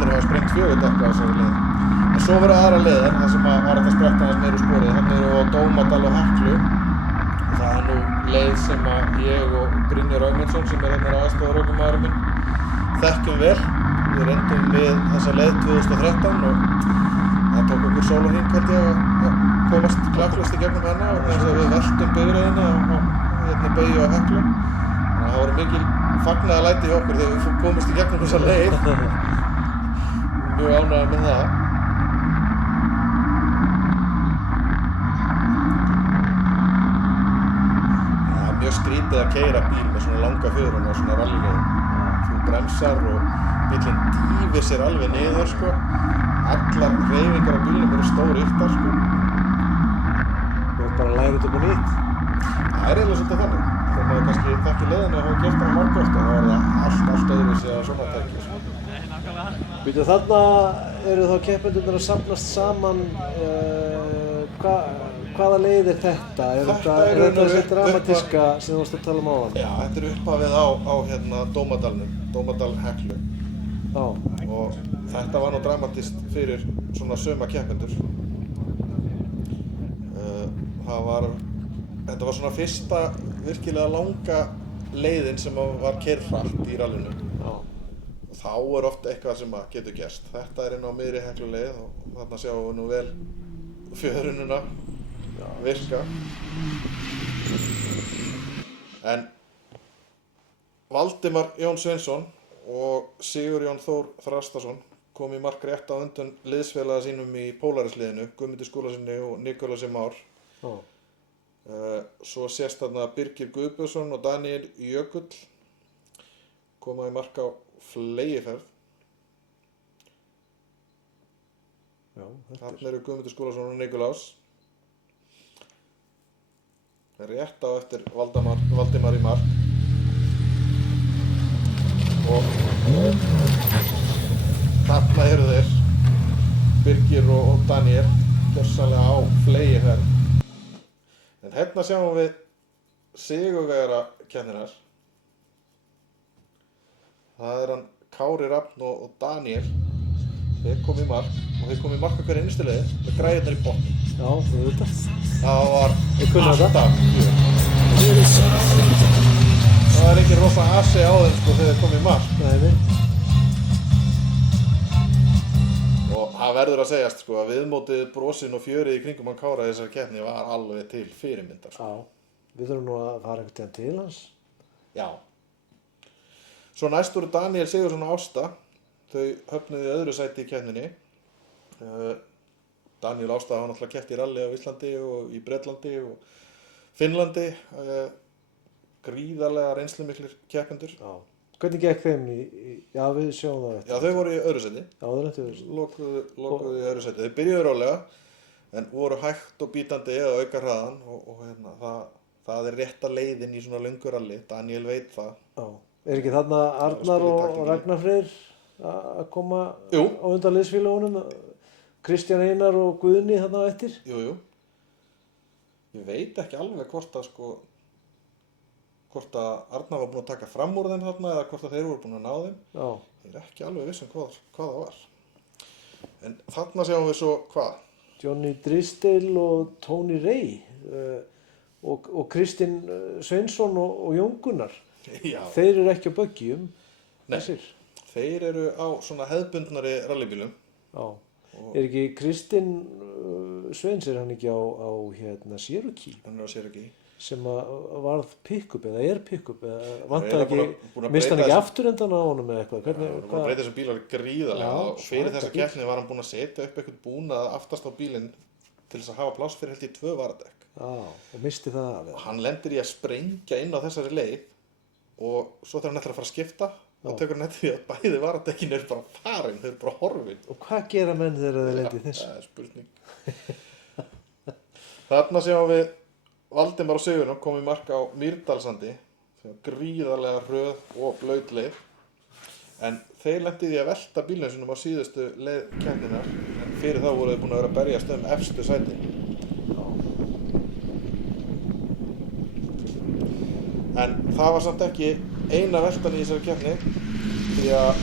allir hafa sprengt 4 dekka á þessari leið. En svo voru aðra leiðar, það sem var hægt að spretta aðeins meira úr sporið. Hann eru á Dómadal og Heklu. Og það er nú leið sem ég og Brynjar Ögmundsson, sem er aðstoðarökumaðurinn minn, þekkjum vel. Við reyndum við þessa leið 2013 og það tók okkur sólarhring held ég að komast klakklaust í gegnum hana og þess að við veltum bifreiðina á beygju á Heklu. Þannig að það voru mikil fagnaðarlæti hjá okkur þegar við komumst í gegnum þessa leið. Mjög ánægður með það. Það er mjög skrítið að keyra bíl með svona langa fjörun á svona rallyleiðum. Þú bremsar og bílinn dýfir sér alveg niður sko. Allar hreyfingar á bílnum eru stóryrtar sko. Þú ert bara að læra þetta upp á nýtt. Það er eiginlega svolítið þannig. Þannig að kannski þekki leiðinu að hafa gert hana margoft og þá er það allt öðruvísi að svona tæki sko. Býtu, þarna eru þá keppendurnir að safnast saman, hvaða leið er þetta? Er þetta þessi dramatíska sem þú varst að tala um áðan? Já, þetta er upphafið á Dómadalnum, Dómadal Heklu. Já. Og þetta var nú dramatískt fyrir svona suma keppendur. Þetta var svona fyrsta virkilega langa leiðin sem var keyrð hratt í rallinu. Já. Og þá er oft eitthvað sem getur gerst. Þetta er inn á miðri Hekluleið og þarna sjáum við nú vel fjörununa virka. En Valdimar Jón Sveinsson og Sigurjón Þór Þrastason kom í mark rétt á undan liðsfélaga sínum í Polarisliðinu, Guðmundi Skúlasyni og Nikolasi Már. Já. Svo sést þarna Birgir Guðbjörnsson og Daniel Jökull koma í mark á fleygiferð. Já, Þarna eru Guðmundur Skúlason og Nikolás. Rétt á eftir Valdimar í mark. Og þarna eru þeir, Birgir og Daniel, gjörsamlega á fleygiferð. En hérna sjáum við sigurvegara keppninnar. Það er hann Kári Rafn og Daniel. Þeir komu í mark og þeir komu í mark á hverju einustu leið með græjurnar í botni. Já, auðvitað. Það var kunna þetta. alltaf fjör. Það var engin rosa asi á þeim sko þegar þeir komu í mark. Nei. Og það verður að segjast sko að viðmótið, brosin og fjörið í kringum hann Kára í þessari keppni var alveg til fyrirmyndar sko. Já, við þurfum nú að fara einhvern veginn til hans. Já. Svo næst voru Daniel Sigurðsson og Ásta. Þau höfnuðu í öðru sæti í keppninni. Daniel Ásta hafa náttúrulega keppt í rally á Íslandi og í Bretlandi og Finnlandi. Gríðarlega reynslumiklir keppendur. Já. Hvernig gekk þeim já, við sjáum það eftir. Já, þau voru í öðru sæti. Já, það er eftir þessu. Lokuðu í öðru sæti. Þau byrjuðu rólega en voru hægt og bítandi að auka hraðan og hérna, það er rétta leiðin í svona löngu rally. Daniel veit það. Já. Er ekki þarna Arnar og Ragnar Freyr að koma Jú. á undan liðsfélagunum? Kristján Einar og Guðni þarna á eftir? Jú. Ég veit ekki alveg hvort að Arnar var búinn að taka fram úr þeim þarna eða hvort að þeir voru búin að ná þeim. Já. Ég er ekki alveg viss hvað það var. En þarna sjáum við svo hvað? Johnny Drysdale og Tony Ray og Kristinn Sveinsson og Jón Gunnar. Já. Þeir eru ekki á böggjum. Nei, þeir eru á svona hefðbundnari rallybílum. Já. Er ekki Kristinn Sveins, er hann ekki á Cherokee? Hann er á Cherokee. Sem varð pick-up eða er pick-up eða vantar ekki, mist hann ekki afturendan á honum eða eitthvað? Hann er búinn að breyta þessum bíl alveg gríðarlega og fyrir þessa keppni var hann búinn að setja upp eitthvað búnað aftast á bílinn til þess að hafa pláss fyrir held í 2 varadekk. Já, og misti það af. Og hann lendir í að sprengja inn á þessari leið og svo þegar hann ætlar að fara að skipta þá tekur hann eftir því að bæði varadekkin eru bara farin, þau eru bara horfin. Og hvað gera menn þegar þeir lendi þessu? Það er spurning. Þarna sjáum við Valdimar og Sigurjón kom í mark á Mýrdalsandi, gríðarlega hröð og blaut leið. En þeir lentu í því að velta bílnum sínum á síðustu leið keppninnar, en fyrir þá voru þeir búin að vera að berjast efstu sæti. En það var samt ekki eina veltan í þessari keppni, því að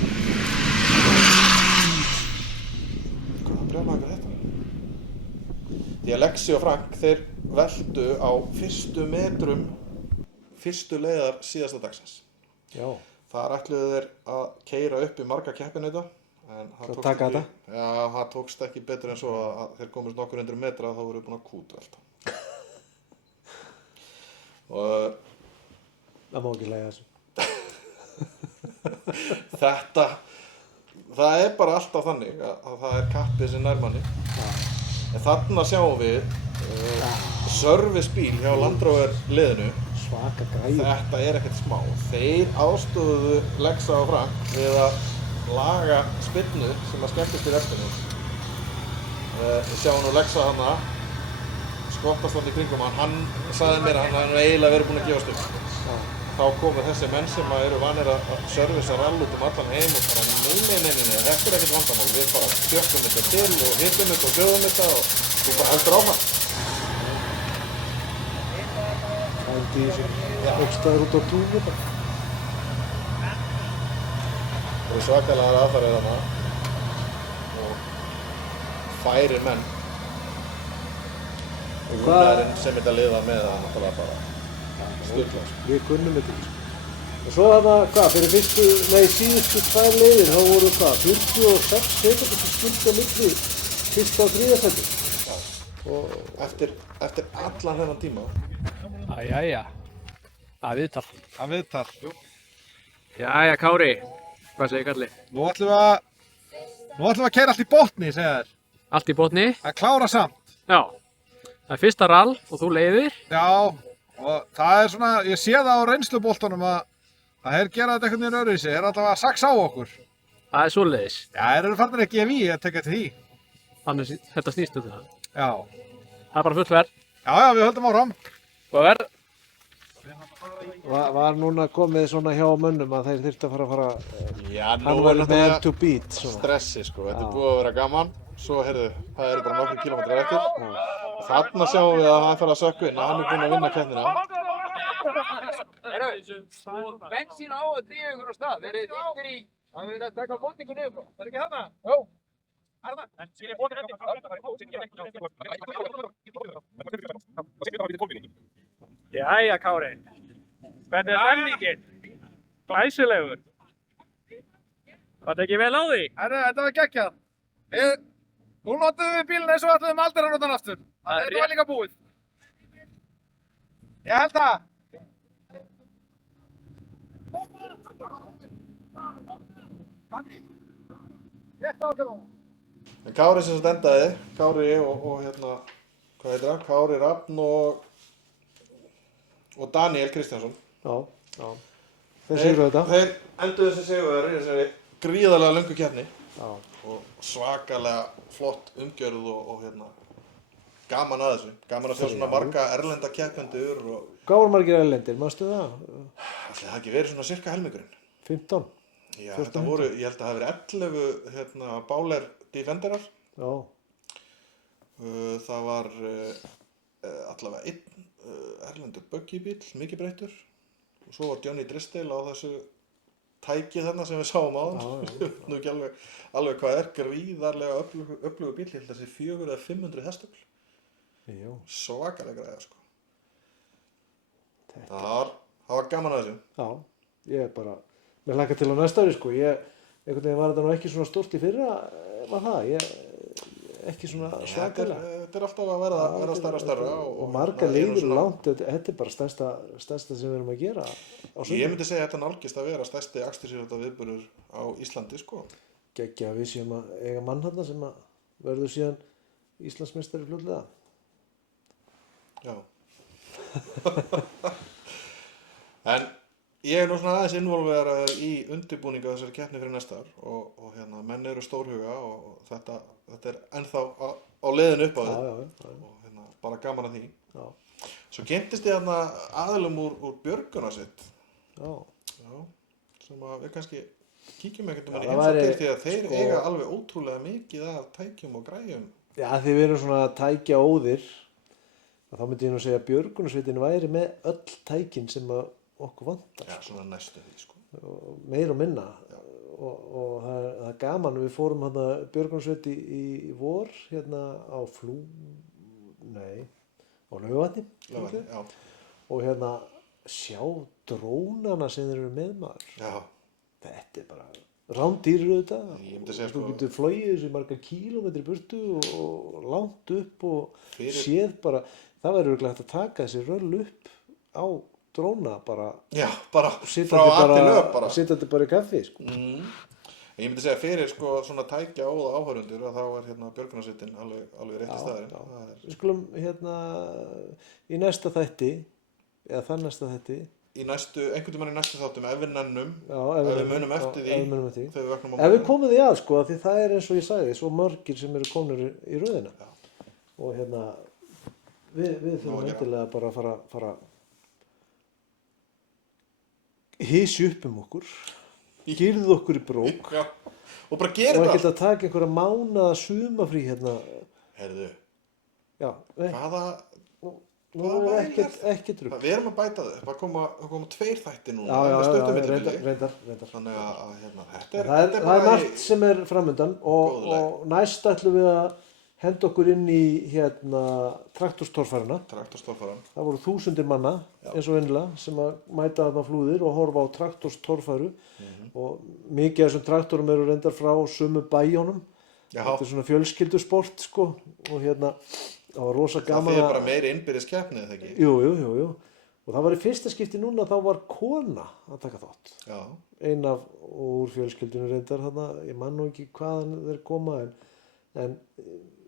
Því að Lexi og Frank, þeir veltu á fyrstu metrum fyrstu leiðar síðasta dagsins. Já. Þar ætluðu þeir að keyra upp í marga keppinauta, en það tókst ekki betur en svo að þeir komist nokkur undir metra þá voru búin að kútvelta. Og Það má ekki hlæja þessu. það er bara alltaf þannig að það er kappið sem nær manni. En þarna sjáum við servicebíl hjá Land Rover liðinu. Svaka græjur. Þetta er ekkert smá. Þeir aðstofuðu Lexa og Frank við að laga spynnu sem að skemmtist í restinni. Við sjáum nú Lexa hana skottast hann í kringum hann sagði mér að hann eiginlega verið búinn að gefast upp. Þá komu þessi menn sem eru vanir að servisa rall út allan heim og bara nei, þetta er ekkert vandamál. Við bara stjökkum þetta til og hittum þetta og sjöðum þetta og þú bara heldur áfram. Það er því sem aukstaður út á túnu bara. Það eru svakalega aðfarið þarna og færir menn. Og Gunarinn sem þetta liða með það náttúrulega bara sturlað. Við kunnum þetta ekki. Og svo þarna, síðustu 2 leiðir, þá voru 46 sekúndur sem skildi á milli fyrsta og þriðja sæti. Og eftir allan þennan tíma. Jæja, að viðtal. Að viðtal. Jæja, Kári, hvað segir Kalli? Nú ætlum við að keyra allt í botni, segja þér. Allt í botni? Að klára samt. Já, það er fyrsta rall og þú leiðir. Já, og það er svona, ég sé það á reynsluboltanum að þeir gera þetta einhvern veginn öðruvísi, þeir er alltaf að saxa á okkur. Það er svoleiðis. Já, þeir eru farnir ekki ef ég tekja til því. Þannig þetta snýst þetta. Já. Það er bara full verð. Já, við höldum áfram. Hvað verð? Var núna komið svona hjá mönnum að þeir þyrftu að fara Já, nú hann var man to beat svona. Stressi sko, þetta er búið að vera gaman. Svo heyrðu, það eru bara nokkru kílómetrar eftir. Þarna sjáum við að hann fer að sökku inn, að hann er búinn að vinna keppnina. Bensín á að drífa ykkur á stað, verið ykkur í, það verið að taka botningu niður frá. Það er ekki þarna? Jó. Það er það. Skilja botningu. Jæja, Kári. Hvernig er stemningin? Glæsilegur. Það tekið vel á því? Þetta var geggjað. Nú notum við bílinn eins og ætlum aldrei að nota hann aftur. Það er líka búið. Ég held það. En Kári sem sagt endaði, Kári og hérna, hvað heitir það? Kári Rafn og Daniel Kristjánsson. Já. Þeir sigruðu þetta. Þeir enduðu þessi sigurvegari í þessari gríðarlega löngu keppni. Já. Og svakalega flott umgjörð og hérna, gaman að þessu. Gaman að sjá svona marga erlenda keppendur og... Hvað voru margir erlendir, manstu það? Ætli það ekki verið svona cirka helmingurinn. 15? Já, þetta voru, ég held að það hafi verið 11 Báler Defenderar. Já. Það var allavega einn erlendur buggybíll, mikið breyttur. Og svo var Johnny Drysdale á þessu tæki þarna sem við sáum áðan. Ég veit nú ekki alveg hvað er gríðarlega öflugur bíll, ég held að þessi 400 eða 500 hestafl. Jú. Svakalega græða sko. Það var gaman að þessu. Já, ég mér hlakka til á næsta ári sko. Einhvern veginn var þetta nú ekki svona stórt í fyrra, var það? Ekki svona svakalega. Þetta er alltaf að verða stærra. Og margar leiðir langt, þetta er bara stærsta sem við erum að gera á sumri. Ég myndi segja að þetta nálgist að vera stærsti akstursíþrótta viðburður á Íslandi sko. Geggja að við séum að eiga mann þarna sem að verður síðan Íslandsmeistari fljótlega. Já. En ég er nú svona aðeins involveraður í undirbúningu þessari keppni fyrir næsta ár og hérna, menn eru stórhuga og þetta er ennþá á leiðinu upp á þið og hérna, bara gaman að því. Já. Svo kynntist ég hérna aðilum úr björgunarsveit. Já. Sem að við kannski kíkjum ekkert í heimsókn til því að þeir eiga alveg ótrúlega mikið af tækjum og græjum. Já, því við erum svona tækja óðir. Þá myndi ég nú segja að björgunarsveitin væri með öll tækin sem okkur vantar. Já, svona næstu því sko. Meir og minna. Og það er gaman, við fórum hérna björgunarsveit í vor hérna á Nei, á Laugarvatni. Laugarvatni, já. Og hérna, sjá drónana sem þeir eru með maður. Já, Þetta er bara rándýrir auðvitað. Ég myndi segja, Þú sko- getur flogið þessu marga kílómetri burtu og langt upp og Fyrir- séð bara, það verður örugglega hægt að taka þessi röll upp á dróna bara, já, bara frá sitjandi A til Ö bara. sitjandi bara í kaffi, sko. Ég myndi segja fyrir sko svona tækja óða áhörundur að þá er hérna björgunarsveitin alveg rétti staðurinn. já. Það er Við skulum hérna í næsta þætti, eða þann næsta þætti, í einhvern tímann í næstu þáttum ef við nennum, já, ef við munum eftir því, ef við munum eftir því. þegar við vöknum á Ef við morgun. komum því að, sko, því það er eins og ég sagði, svo margir sem eru komnir í röðina. Og hérna, við þurfum að gera. endilega bara að fara hysja upp okkur, girða okkur í brók Já, og bara og gera ekkert þetta. að taka einhverja mánaða sumafrí hérna. Herðu, Já, nei, hvaða nú væri er ekkert rugg. Við erum að bæta þau, það koma 2 þættir núna, Já, með stuttu já, millibili. reyndar. Þannig að hérna, þetta Það er bara margt sem er framöndan Góðleg. og næst ætlum við að henda okkur inn í hérna traktorstorfæruna. traktorstórfaran. Það voru 1000 manna eins og vennilega sem að mæta þarna flúðir og horfa á traktorstorfæru og mikið af þessum traktorum eru reyndar frá sömu bæjónum. Já, Þetta er svona fjölskyldusport sko og hérna það var rosa það gaman þýðir bara meiri innbyrðis keppni, eða ekki? Jú. Og það var í fyrsta skipti núna þá var kona að taka þátt. Já, Ein af úr fjölskyldunum reyndar þarna, ég man nú ekki hvaðan þeir koma en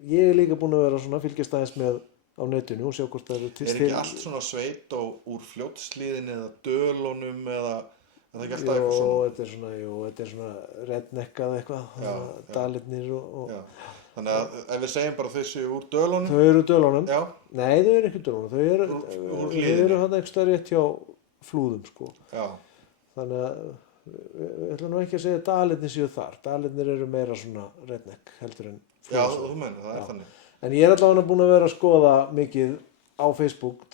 ég er líka búinn að vera svona fylgjast aðeins með á netinu og sjá hvort það eru til er ekki allt svona sveit og úr fljótslíðinni eða dölunum eða er það ekki alltaf eitthvað svona? Þetta er svona redneckað eitthvað, dalirnir og Já, þannig að ef við segjum bara þau séu úr dölunum, þau eru dölunum. já, Nei, þau eru ekki dölunum, þau eru Úr þau hlíðinni. eru hann ekki stað rétt hjá flúðum sko. já, Þannig að ég ætla nú ekki að segja að dalirnir séu þar. Dalirnir eru meira svona redneck heldur en já, flúðum. þú mennir, það er þannig. En ég er allavega búinn að vera að skoða mikið á Facebook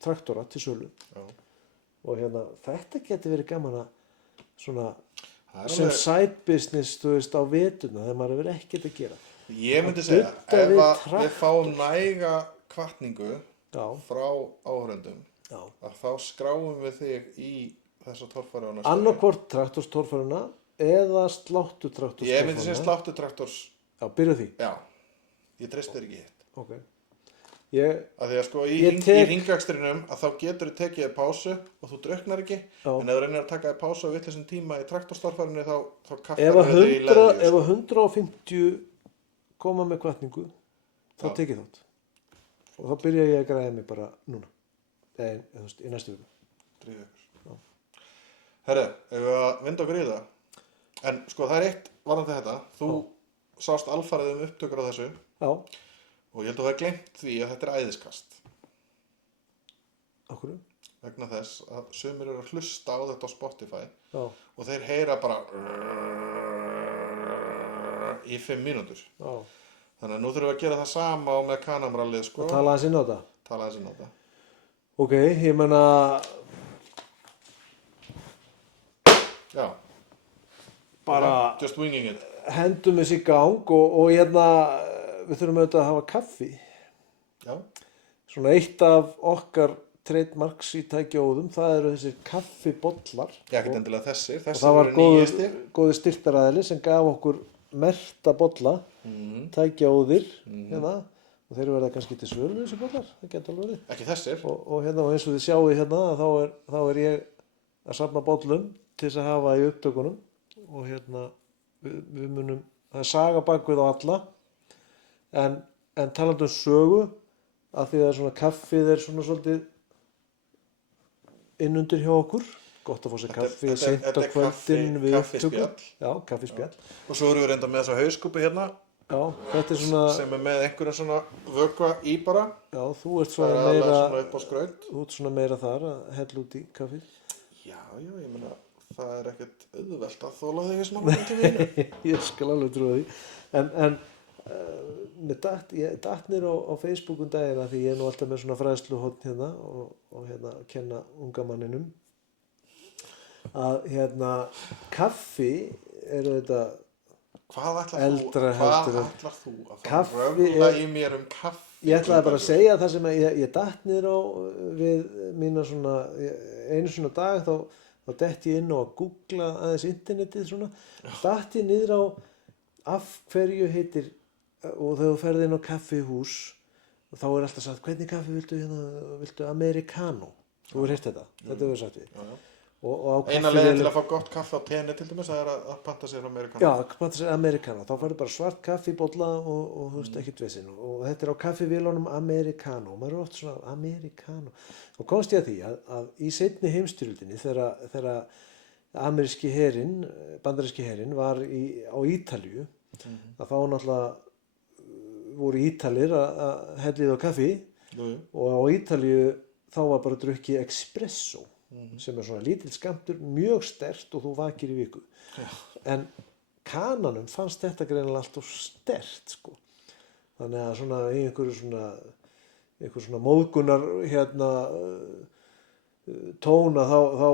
traktora til sölu Já. og hérna þetta getur verið gaman að svona Það er sem alveg, side business, þú veist, á vetuna þegar maður hefur ekkert að gera. ég myndi segja, dudda ef við að traktor. við fáum næga hvatningu Já, frá áhörundum, já. að þá skráum við þig í þessa torfæru á næsta ári. Annarkvort traktorstorfæruna eða sláttu traktorstorfæruna. Ég myndi segja sláttu traktors, Já, byrja á því. já, ég treysti þér ekki hitt. Ok. Ég, Af því að sko í, Ég í tek- hringakstrinum að þá getur þú tekið þér pásu og þú drukknar ekki, Já. en ef þú reynir að taka þér pásu á vitleysum tíma í traktorstorfærunni þá kaffar ef að við þig í 100 leðju. ef að 150 koma með hvatningu þá Já. tek ég þátt. Og þá byrja ég að græða mig bara núna. Eða, þú veist, í næstu viku. Drífðu ykkur. Herru, ef við að vinda okkur í það, en sko það er eitt varðandi þetta, þú sást alfarið upptökur á þessu Já, og ég held að það er glemt því að þetta er æðiskast okkur. vegna þess að sumir eru að hlusta á þetta á Spotify Já, og þeir heyra bara í 5 mínútur. já. Þannig að nú þurfum við að gera það sama á með kanamrallið sko. Og tala aðeins inn á þetta. Tala aðeins inn á þetta. Ok, ég menna Já, bara just winging it. hendum þessi í gang og hérna við þurfum auðvitað að hafa kaffi. Já, Svona eitt af okkar trademarks í tækjaóðum, það eru þessir kaffibollar. ég ekkert endilega þessir. Og Þessir það var eru nýjastir. góður styrtaraðili sem gaf okkur merta bolla, tækjaóðir, hérna. Og þeir verða kannski til sölu þessi bollar, það getur alveg verið. Ekki þessir. Og hérna, og eins og þið sjáu hérna, þá er ég að safna bollum til þess að hafa í upptökunum. Og hérna, við munum, það er saga bakvið á alla. En talandi um sögu, að því að svona kaffið er svona svolítið innundir hjá okkur. Gott að fá sér kaffi seint á kvöldin við upptöku. kaffispjall. Já, kaffispjall. Og svo erum við reynda með þessa hauskúpu hérna Já, þetta er svona, sem er með einhverjum svona vökva í bara. já, þú ert Það svona er alveg meira, svona upp á skraut. þú ert svona meira þar að hella út í kaffið. Já, ég meina, það er ekkert auðvelt að þóla þig í smáma til vinu. Ég skal alveg trúa því. En ég datt mér á Facebook um daginn því ég er nú alltaf með svona fræðsluhorn hérna og hérna að kenna unga manninum að hérna kaffi eru þetta Hvað ætlar Eldra þú heldur en- að fara Kaffi röfla er- í mér um kaffi? Ég ætlaði bara að segja það sem að ég datt niður á við mína svona, einu svona dag þá dett ég inn á að googla aðeins internetið svona, datt ég niður á af hverju heitir, og þegar þú ferð inn á kaffihús og þá er alltaf sagt, hvernig kaffi viltu hérna, viltu americano? Þú hefur heyrt þetta, þetta hefur sagt við. Já. Og á Eina leiðin til kaffivélum, að fá gott kaffi á tenni til dæmis, það er að panta sér amerikano. já, panta sér americano, þá færðu bara svart kaffi í bolla og þú veist ekkert vesinn og þetta er á kaffivélunum americano og maður er oft svona americano og komst ég að því að í seinni heimsstyrjöldinni þegar ameríski herinn, bandaríski herinn var á Ítalíu að þá náttúrulega voru Ítalir að hellið á kaffi og á Ítalíu þá var bara drukkið espresso sem er svona lítill skammtur, mjög sterkt og þú vakir í viku. En Kananum fannst þetta greinilega alltaf sterkt sko. Þannig að svona í einhver svona móðgunar hérna tóna þá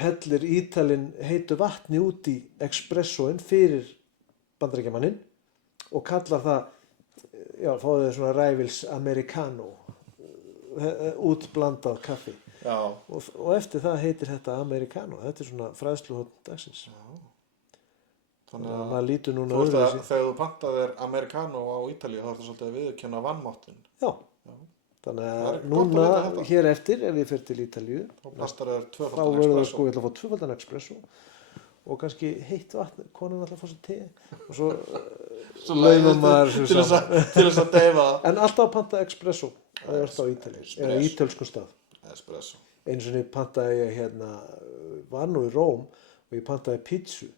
hellir Ítalinn heitu vatni út í espressoinn fyrir Bandaríkjamanninn og kallar það, já, fáðu þið svona ræfils americano, útblandað kaffi. Já. Og eftir það heitir þetta americano. Þetta er svona fræðsluhorn dagsins. Þannig að maður lítur núna Þú veist að öðruvísi. þegar þú pantaðir americano á Ítalíu þá er þetta svolítið að viðurkenna vanmáttinn. Já. Þannig Það er að gott að núna vita þetta. hér eftir, ef ég fer til Ítalíu, Þá pastar þér þá tvöfaldan verður það espresso. sko, ég ætla að fá tvöfaldan espresso og kannski heitt vatn, konan ætla að fá sér te og svo Svo laumar lægist maður til þessu þess saman. til þess að deyfa það. En alltaf að panta espresso að það ert á Ítalíu, eða Espresso. ítölskum stað. Espresso. Einu sinni pantaði ég hérna, var nú í Róm og ég pantaði pítsu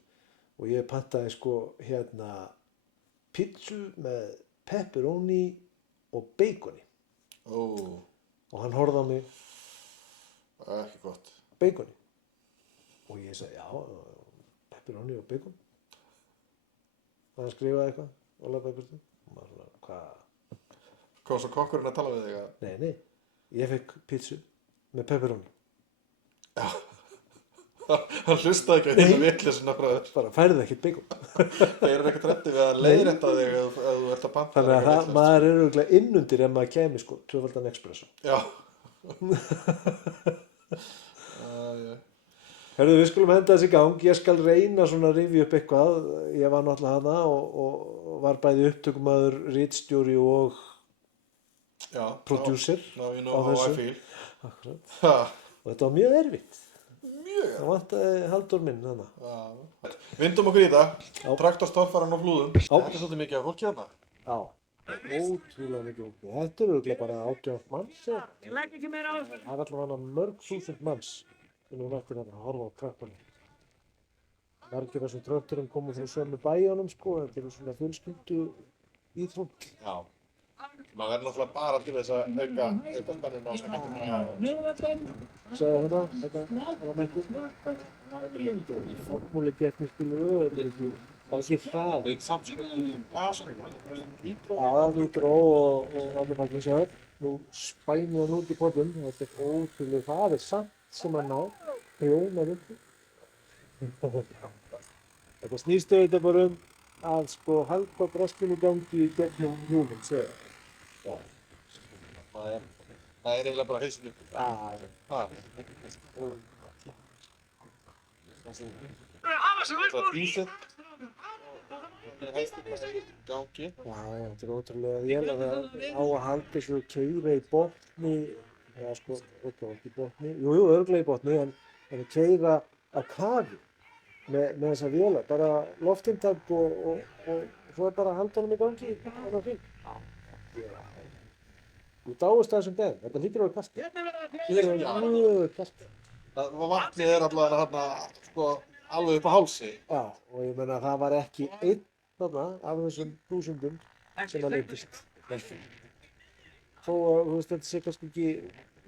og ég pantaði sko hérna pítsu með pepperoni og baconi Ó, og hann horfði á mig, ekki gott. baconi og ég sagði já, pepperoni og bacon og hann skrifaði eitthvað Óla Bækurstu og maður svona, hvað? Kom svo kokkurinn að tala við þig að Nei, ég fekk pítsu með pepperoni hann hlustaði ekki að þetta vitleysuna frá þér. bara færði ekkert bacon Þeir eru ekkert hræddir við að leiðrétta þig ef þú ert að panta þannig að eitthvað það, vitlaust. maður er örugglega innundir ef maður kemi sko, tvöfaldan espresso. Já. Já. Hörðu, við skulum henda þessi í gang. Ég skal reyna svona að rifja upp eitthvað. Ég var náttúrulega hana og var bæði upptökumaður, ritstjóri og Já. producer Now you á know how I þessu. feel. Akkurat. Ha. Og þetta var mjög erfitt. Mjög. Það vantaði Halldór minn hana. Já. Vindum okkur í þetta. Já. Traktorstoffaran og flúðum. Já. Þetta er svolítið mikið af fólki þarna. Já. Ótrúlega mikið ungi. Þetta eru örugglega bara 18 manns. Ég legg ekki meira á þessu. Það er allavega mörg þúsund manns sem við mættum að horfa á traktorinn. Margir af þessum traktorum komu frá sömu bæjunum sko. Þetta eru svona fjölskyldu íþrótt. Já. Maður verður náttúrulega bara til þess að auka spennuna á sem Sagði þetta var mættu. Fórmúli getni spilur þetta er ekki það. Aðalú dró og allir maður sér. Nú spænir hann út í potum. Þetta er ótrúlega, það er samt sem að ná. Hljóma vildi. Þetta snýst auðvitað bara að sko halda breskinu gangi í gegnum hjúlum, segja. Það er eiginlega bara hausinn upp. Já, Það er dísitt. Hausinn bara í gangi. já, þetta er ótrúlega vel að það á að halda þessu keyra í botni, eða sko, ekki í botni, jú, örugglega í botni, en að keyra á kafi með þessa véla, bara loftintak og svo er bara að halda honum í gangi, það er fínt. Þú dáist að þessum daginn, þetta hlýtur að vera kalt. Þetta er mjög kalt. Vatnið er allavega þarna, sko, alveg upp á hálsi. Já, og ég meina að það var ekki einn þarna af þessum þúsundum sem að leytist. Þó að, þú veist, þetta sé kannski ekki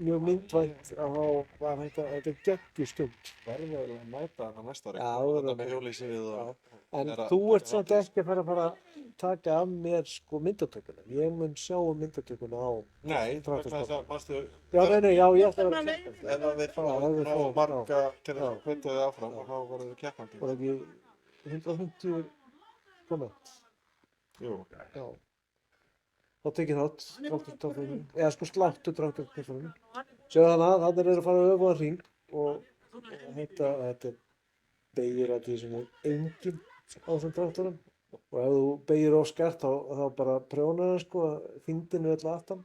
mjög myndvænt að þá var þetta geggjustund. Verður að mæta þarna næsta ári. Já, Þetta með hjólísið og... En Er að- þú ert samt ekki að fara að taka af mér sko myndatökuna. Ég mun sjá myndatökuna á. Nei, vegna þess að, manstu, Já, nei, já, ég ætla að vera keppandi. ef að við Já, ef við fáum fáum, marga til já. að hvetja þið áfram og þá voru þið keppandi. Var ekki 150 komment? Jú. Já. þá tekið þátt dráttartorfærinum, eða sko sláttu dráttartorfærinum. Sjáðu þannig að eru að fara að öfa að hring og heita að þetta beygir að því sem er enginn á þessum drátturum. Og ef þú beygir of skart þá bara prjónar það sko, þyngdin er öll aftan.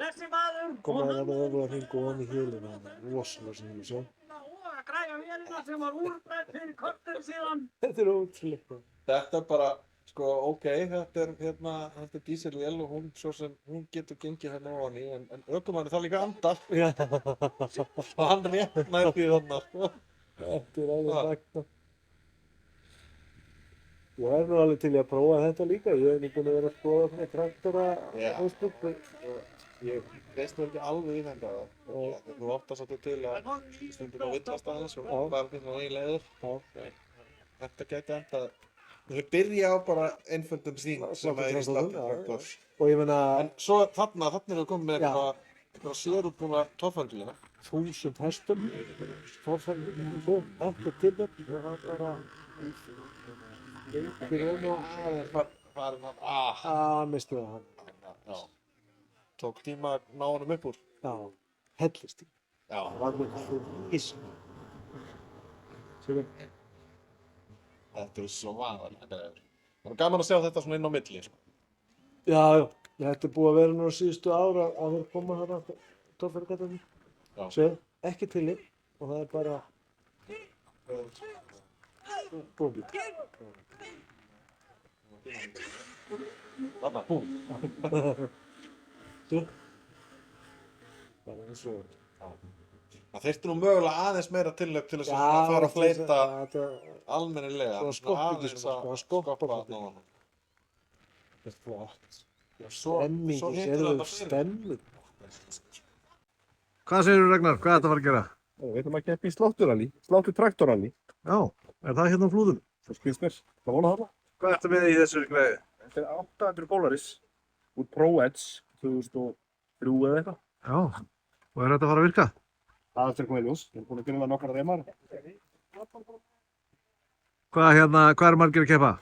Þessi maður, Koma að öfa að hring og hann í hjólinu, það er rosalega sem þú sjá. og að græja vélina sem var úrbætt fyrir kortur síðan. Þetta er ótrúlega. Þetta er bara, sko, ok, þetta er dísilvél og hún getur gengið hérna ofan í, en ökumanni þarf líka að anda. Já, Og hann rétt nær því þarna, sko. þetta er alveg magna. Ég er nú alveg til í að prófa þetta líka. Ég hef nú búin að vera að skoða með traktora Já. á stuppu. Ég veist nú ekki alveg í þetta. Þú áttast svolítið til að stundum á villast aðeins og bara fyrir á eigin leiður. Já. Þetta gæti enda. Þau byrja á bara einföldum sín sem er í sláttu traktors. Og ég meina En svo þarna erum við komið með eitthvað sérútbúna torfærglina. 1000 hestum, forfærðum, svo ekki tilöp. Það er bara fyrir og Farin hann, mistu það hann. Já. Tók tíma að ná honum upp úr. Já, hellist í. Já. Það var með svo ísn. Þetta er svo vaðalega greiður. Það er gaman að sjá þetta svona inn á milli, sko. Já, þetta er búið að vera núna síðustu ára að vera að koma þarna torfærgatandi. Já. Svo ekki tilöp og það er bara búið. Þarna. Svo. Bara eins og Það þyrfti nú mögulega aðeins meira tillöp til þess að fara að fleita almennilega. Svona skoppa ekki aðeins svona, að skoppa skoppa svolítið. á honum. þetta er flott. Svo Stemming, hittir sérðu þetta fyrir. stemming. Hvað segir þú Ragnar? Hvað er þetta að fara að gera? Við ætlum að keppa í sláttu traktorralli. Já, er það hérna á Flúðum? Það skilst mér, það vona það. Hvað ertu með í þessu greiði? Þetta er 800 Polaris úr Pro Edge 2003 eða eitthvað. Já, og er þetta að fara að virka? Það er eftir að koma í ljós. Ég er búin að finna það nokkra reymar. Hvað er margir að keppa?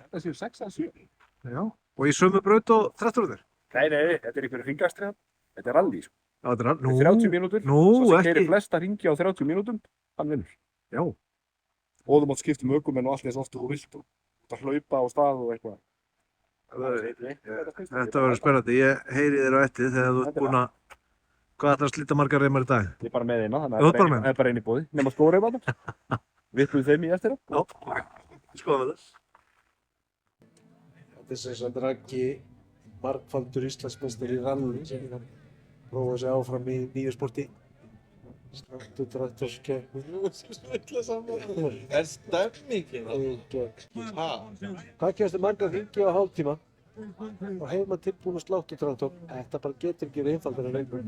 Þetta séu 6 eða 7. Já, og í sömu braut og traktorunir? Nei, þetta er ykkur hringastri. Þetta er rally, sko. Já, þetta er, Þetta er 30 mínútur. Nú, Svo sem ekki. keyrir flesta hringi á 30 mínútum, hann vinnur. Já, Og þú mátt skipta um ökumenn og allt eins oft og þú vilt. Það hlaupa á stað og eitthvað. þetta verður spennandi. Ég heyri þér á eftir þegar þú ert búinn að... Hvað ætlar að slíta margar reymar í dag? Ég er bara með eina, þannig Þú ert bara með? það er bara einn í boði. Nefna skóreymar. Vippum þeim í eftir það. Já, skoðum við það. Þetta er sem sagt Raggi, margfaldur Íslandsmeistari í rally sem hann prófaði sig áfram í nýju sporti. Sláttu traktorskeppni. Er stemmingin það? Ha? Hvað kemstu margar hringi á hálftíma og heima tilbúin að sláttu traktor? Þetta bara getur ekki verið einfaldara lengur.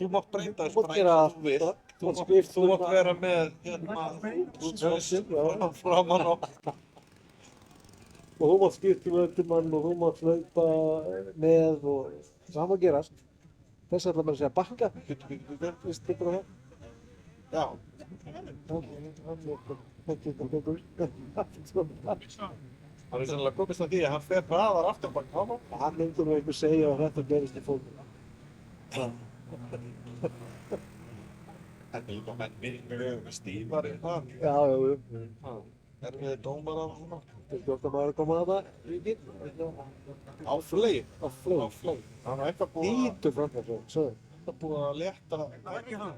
Þú mátt breyta þessu Þú mátt bara gera eins og þú vilt. þú mátt skipta Þú mátt vera með hérna framan á. og þú mátt skipta um öllum og þú mátt hlaupa með og það má gerast. Þess að það bara að segja bakka. Vist þið bara það? Já. Hann er sennilega komist að því að hann fer hraðar aftur bak á hann. Hann myndur nú einhver segja að þetta gerist í fólk. En líka menn mjög stífari það. Já, já. Erfiði dómar af svona. Þetta er gott að maður er að koma að það í bíl. Á fleyg. Á flóð. Á fleyg. Hann var eitthvað búið að... Ítur fram þessu, sögðu. Það búið að létta... Ekki það.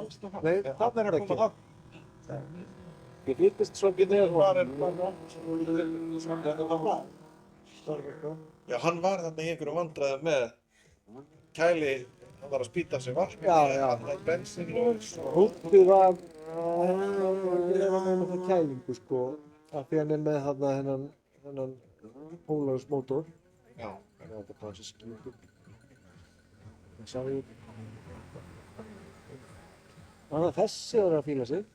Alls það. Nei, Þannig er að ekki. koma það. Ég fyrtist svo ekki neður. Hvar Já, hann var þarna í einhverju vandræði með kæli, hann var að spýta sig vatni. Já, já. Hann hafði bensin og... Húttið var með það kælingu sko. Af því hann er með þennan Polaris mótor. Já. Þannig að þetta fann sér skilur. Það sá ég. Þannig að þessi var að fíla sig.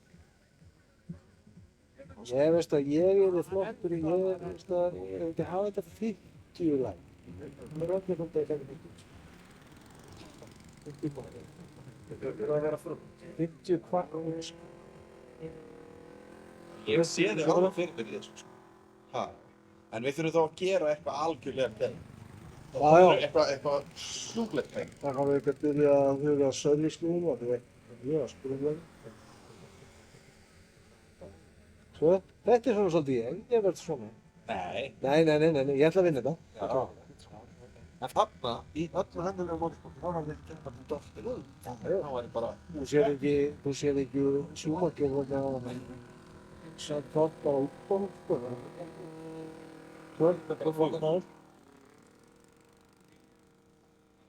Ég veist að ég er flottur í, ég veist að ég vil ekki hafa þetta 50 lag. Það er öllum þetta í 50. 50 bóði. Þetta er að vera frá 50 hvað? Ég sé þig alveg fyrir þessu, sko. Ha? En við þurfum þá að gera eitthvað algjörlega beint. Já. Eitthvað sjúklegt beint. Það kan við ekki að byrja að huga að söljuskúum og það er mjög skrúflega. Svo, þetta er svona svolítið ég verð svona. Nei. Nei, ég ætla að vinna þetta. Já. En þarna, í öllu hennilega málskótt, þá var við gert að doftir út. Það væri bara... Þú sér ekki Schumacher þarna sem tótt á útbóð, sko. Svo, þetta er fólkan aðeins.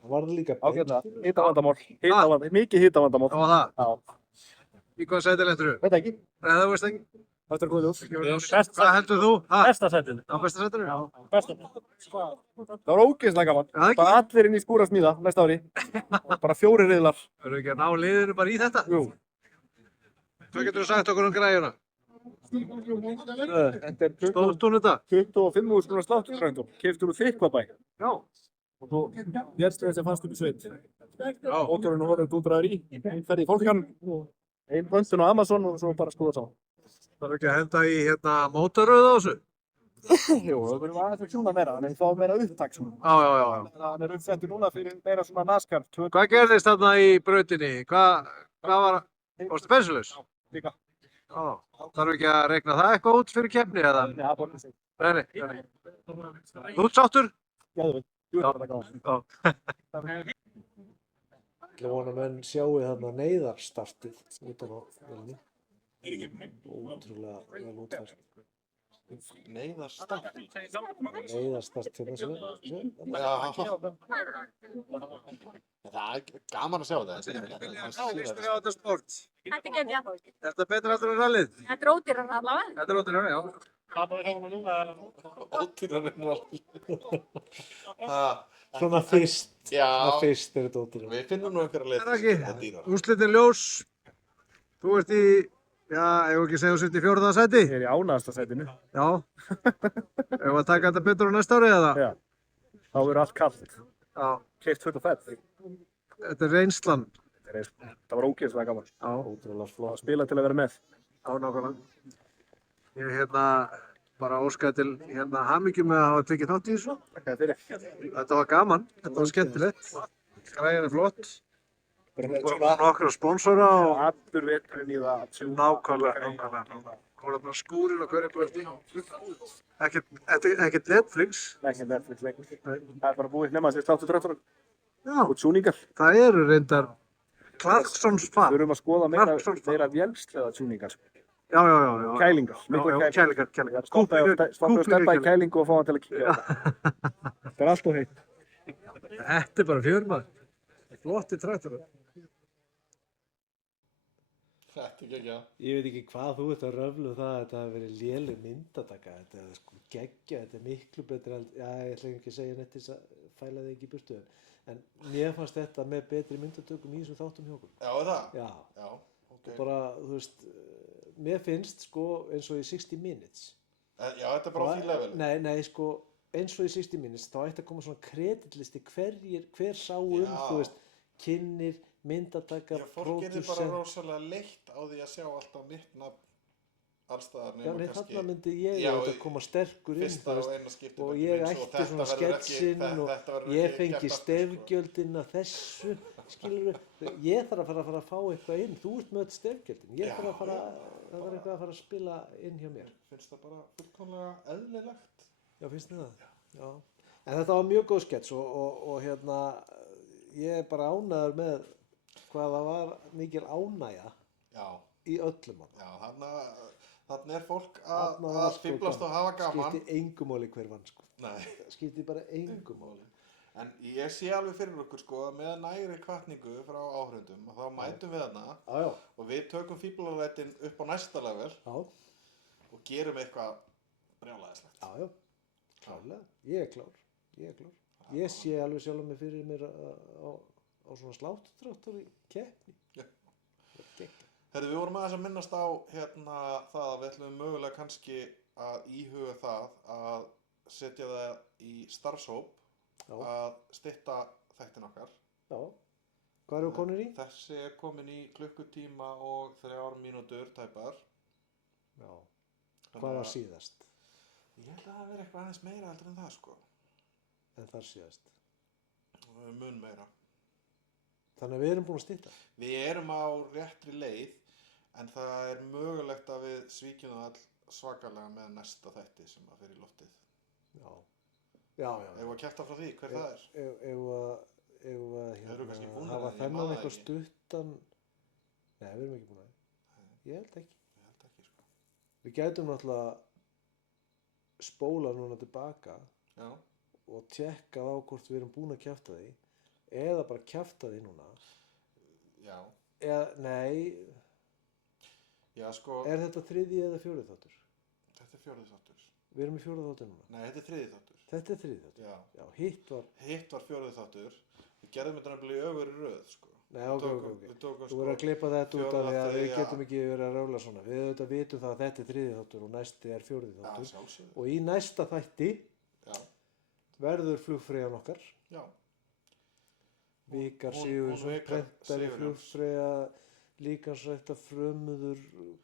Það var líka Ágætlega, hitavandamál, mikið hitavandamál. Það var það? Já. Í hvað sæti lentur þú? Veit ekki. Nei, það veist ekki. Þetta er góð ljós. Hvað heldur þú? Besta sætinu. Á besta sætinu? Já, besta. Það var ógeðslega gaman. Já, ekki? Bara allir inn í skúr að smíða næsta ári. Bara 4 riðlar. Verður ekki að ná liðinu bara í þetta? Jú. Hvað getur þú sagt okkur um græjuna? Þetta er Stóðst hún þetta? 25.000 krónar sláttur, Ragnar. Keyptur úr Þykkvabæ. Já. Og þú lérst þess að fannst upp í sveit. Já. Mótorinn og horfður útræður í. Einn ferð í fólkan. Einn pöntun á Amazon og svo bara skoða saman. Þarf ekki að henda í hérna mótaröð á þessu? Jú, það verður aðeins að tjúna meira, þannig þá meira upptak svona. Já. Hann er uppsettur núna fyrir meira svona NASCAR. Hvað gerðist þarna í brautinni? Hvað var... Varstu bensinlaus? Líka. Já. Þarf ekki að reikna það eitthvað út fyrir keppni eða? Nei, það borðið sig. Nei. Þú ert sáttur? Gæðveit. Jú, það er gaman. Ég vona að menn sjáu þarna neyðarstartið út af velni. Ótrúlega vel útfært. Neyðarstart. Neyðarstart hérna sem Það er gaman að sjá þetta. Lýstu á þetta sport? Þetta er geggjað. Er þetta betra heldur en rallið? Þetta er ódýrara allavega. Þetta er ótrúlega, já. Ódýrara svona fyrst. Já. Það fyrst er þetta ótrúlega. Við finnum nú einhverja leið. Það er ekki. Úrslitin ljós. Þú ert í, já, ef ekki segja þú sért í 4. sæti. Ég er í ánægasta sætinu. Já. Ef að taka þetta betur á næsta ári eða? Já. Þá verður allt kallt. Já. Keypt fullt og fett. Þetta er reynslan. Það var ógeðslega gaman. Já. Ótrúlega flott. Að spila til að vera með. Já, nákvæmlega. Ég hérna bara óskaði til hérna hamingju með að hafa tekið þátt í þessu. Takk fyrir. Þetta var gaman. Þetta var skemmtilegt. Græjan er flott. Nokkra sponsora og Allur veturinn í það. nákvæmlega. Hóla bara skúrin og hverju blöfti. Ekkert Netflix. Ekki Netflix lengur. Það er bara búið nema þessi sláttu tröttur. Já, Og tjúningar. það eru reyndar Clarksons Við fan. þurfum að skoða meira vélsleða tjúningar. Já. Kælingar. Já, kælingar. Stoppa og steppa í kælingu og fá hann til að kíkja. Það er allt og heitt. Þetta er bara fjörmaður. Flotti traktorar. Þetta er ekki, Ég veit ekki hvað þú ert að röfla um það að þetta hafi verið léleg myndataka. Þetta er sko geggja, þetta er miklu betra. Já, ég ætla ekki að segja neitt til þess að fæla þig ekki í burtu. En mér fannst þetta með betri myndatökum í þessum þáttum hjá okkur. Já, það? Já. Já, ok. Og bara, þú veist, mér finnst sko eins og í 60 Minutes. Já, þetta er bara á því leveli. Nei, sko, eins og í 60 Minutes, þá ætti að koma svona kreditlisti hver sá Já. þú veist, kynnir, myndataka, Já, fólk er bara rosalega leitt á því að sjá alltaf mitt nafn allstaðar Já, nema nei, kannski þarna myndi ég Já, auðvitað koma sterkur inn, fyrsta og eina skipti og myndi ég eins og ætti þetta svona verður ekki- sketsinn og þetta verður ég ekki fengi gert aftur, sko. stefgjöldin að þessu, skilur ég þarf að fara að fá eitthvað inn, þú ert með öll stefgjöldin, ég þarf að fara, það var eitthvað að fara að spila inn hjá mér. Finnst það bara fullkomlega eðlilegt? Já, finnst þið það? Já. En þetta var mjög góð skets og hérna, ég er bara ánægður með hvað það var mikil ánægja Já, í öllum á. já, þarna er fólk Þarna var að sko fýblast og hafa gaman. Skipti engu máli hver vann, sko. Nei, Skipti bara engu máli. en ég sé alveg fyrir okkur sko að með nægri hvatningu frá áhrifendum og þá mætum við þarna Já, og við tökum fíblarættin upp á næsta level já, og gerum eitthvað brjálæðislegt. já, klárlega. Ég er klár. Ég sé alveg sjálf mig fyrir mér á svona sláttutráttur í keppni. Já. Geggjað. Herðu, við vorum aðeins að minnast á hérna það að við ætlum mögulega kannski að íhuga það að setja það í starfshóp Já. að stytta þættin okkar. Já. Hvað eru konur í? Þessi er komin í klukkutíma og 3 mínútur tæpar. Já. Hvað var síðast? Ég held að það veri eitthvað aðeins meira heldur en það, sko. en þar síðast. Mun meira. Þannig að við erum búin að stytta. Við erum á réttri leið, en það er mögulegt að við svíkjum það all svakalega með næsta þætti sem að fer í loftið. Já. Já. Ef við að kjæfta frá því, hver það er? Ef við Eru kannski búin hafa að því, ég man þennan það eitthvað ekki. stuttan... Nei, við erum ekki búin að því. Ég held ekki. Ég held ekki, sko. Við gætum náttúrulega spóla núna tilbaka Já. og tjekkað á hvort við erum búin að kjafta því eða bara kjafta því núna. Já. Eða, nei, Já, sko, er þetta 3. eða 4. þáttur? þetta er 4. þáttur. Við erum í 4. þáttur núna. Nei, þetta er 3. þáttur. Þetta er 3. þáttur. Já. Já, hitt var... Hitt var 4. þáttur. Við gerðum þetta nefnilega í öfuri röð, sko. Nei, ok. Við tókum, Þú verður að klippa þetta út af því að við 4., getum ekki verið að rála svona. Við auðvitað vitum það að þetta er 3. þáttur og næsti er 4. Já, þáttur. sjálfsögðu. Og í næsta þætti Já. verður flugfreyjan okkar. Já. Vikar Hún Sigurðsson, Vikar prentari Sigurjóns. flugfreyja, líkansrækta frömuður,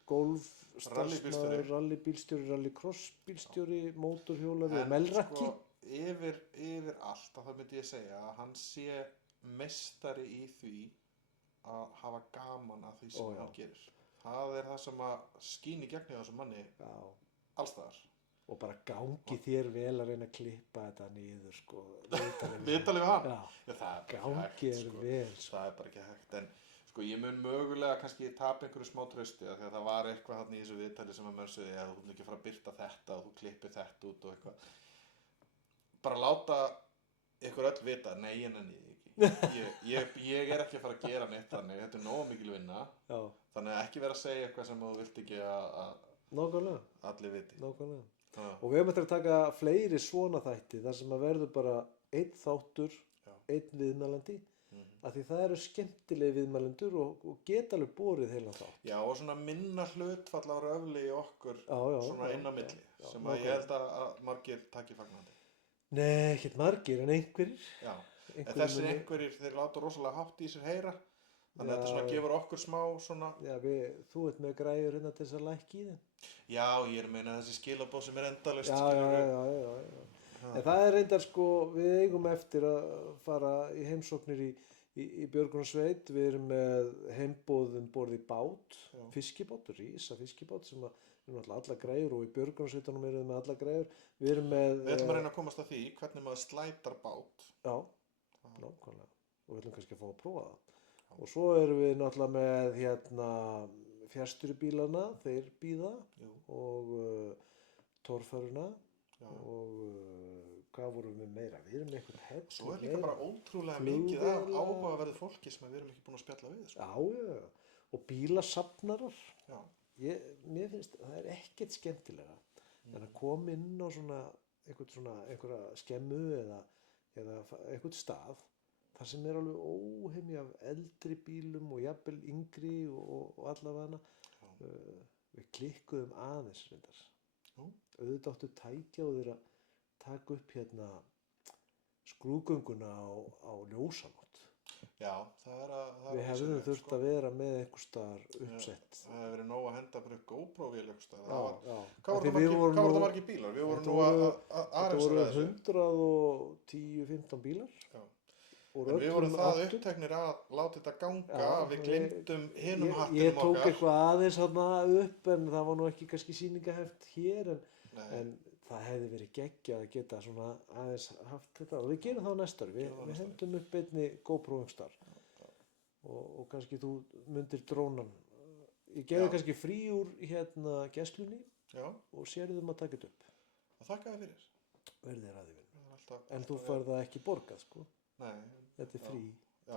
golfstarfsmaður, Rallybílstjóri. rallybílstjóri, rallycrossbílstjóri, mótorhjólari og melrakki. sko, yfir allt, að það myndi ég segja að hann sé meistari í því að hafa gaman að því sem já. hann gerir. Það er það sem að skín í gegni á þessum manni Já. allstaðar. Og bara gangi þér vel að reyna að klippa þetta niður, sko. Viðtalið við hann? Já. Já, það er bara Gangi ekki þér hægt, sko. vel, sko. Það er bara ekki hægt, en sko ég mun mögulega kannski tapa einhverju smá trausti af því að það var eitthvað þarna í þessu viðtali sem að menn sögðu að þú ekki að fara að birta þetta og þú klippir þetta út og eitthvað. Bara láta ykkur öll vita, nei ég nenni því ekki. Ég er ekki að fara að gera neitt þannig, þetta er nógu mikil vinna. Já. Þannig að ekki vera að segja eitthvað sem þú vilt ekki að Nákvæmlega, allir viti. nákvæmlega. Já. Og við höfum eftir að taka fleiri svona þætti þar sem að verður bara einn þáttur, Já. einn viðmælandi, af því það eru skemmtilegi viðmælendur og geta alveg borið heila þátt. Já, og svona minna hlutfall á röfli í okkur Já, svona já, inn á milli, já, sem að ég held að margir taki fagnandi. Nei, ekkert margir en einhverjir. Já, en Einhverjir þessir muni- einhverjir, þeir láta rosalega hátt í sér heyra, þannig að Já. þetta svona gefur okkur smá svona, Já, þú ert með græjur hérna til þess að lækki í þeim. já, ég er að meina þessi skilabóð sem er endalaust, Já. En það er reyndar sko, við eigum eftir að fara í heimsóknir í Björgunarsveit. Við erum með heimboðum borð í bát, fiskibát, rísa fiskibát sem að við erum alltaf alla græjur og í Björgunarsveitunum erum við með alla græjur. Við erum með... Við ætlum að reyna að komast að því hvernig maður slætar bát. Já, nákvæmlega. Og við ætlum kannski að fá að prófa það. Og svo erum við náttúrulega með hérna fjarstýrubílana, þeir bíða og torfæruna og hvað vorum við meira? Við erum með eitthvað hefð. Svo er líka bara ótrúlega mikið af áhugaverðu fólki sem við erum ekki búin að spjalla við. Sko. Já, og bílasafnarar. Já. Mér finnst það er ekkert skemmtilega en að koma inn á einhverja skemmu eða einhvern stað þar sem er alveg óheimji af eldri bílum og jafnvel yngri og allavega við klikkuðum aðeins reyndar. Auðvitað áttu tækja og þeir að taka upp hérna skrúðgönguna á ljósanótt. Já, það er Við hefðum þurft að vera með einhver staðar uppsett. Það hefur verið nóg að henda bara upp GoPro-vél einhver staðar. Já. Hvað voru það margir bílar? Við vorum nú að Þetta voru 110-15 bílar. Já. En við vorum það uppteknir að láta þetta ganga, við glemdum hinum hattinum okkar. Ég tók eitthvað aðeins þarna upp en það var nú ekki kannski sýningaheft hér en það hefði verið geggjað að geta svona aðeins haft þetta og við gerum það á næsta ári, við hendum upp einni GoPro einhverstar og kannski þú myndir drónan. Ég gefði kannski frí úr hérna gæslunni og sérðum að taka þetta upp. Það þakkaði fyrir. Verðið er aðeins. En þú færð það ekki borgað sko. Nei. Þetta er frí. Já,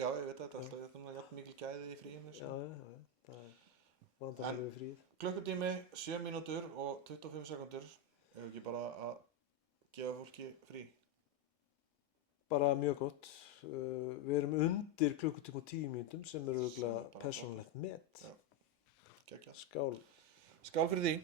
ég veit þetta alltaf, þetta er jafn mikil gæði í fríinu. Já, það er vandamál við fríð. Klukkutími, 7 mínútur og 25 sekundur, ef ekki bara að gefa fólki frí? Bara mjög gott. Við erum undir klukkutíma og 10 mínútum sem eru persónulegt met. Já, geggjað. Skál. Skál fyrir því.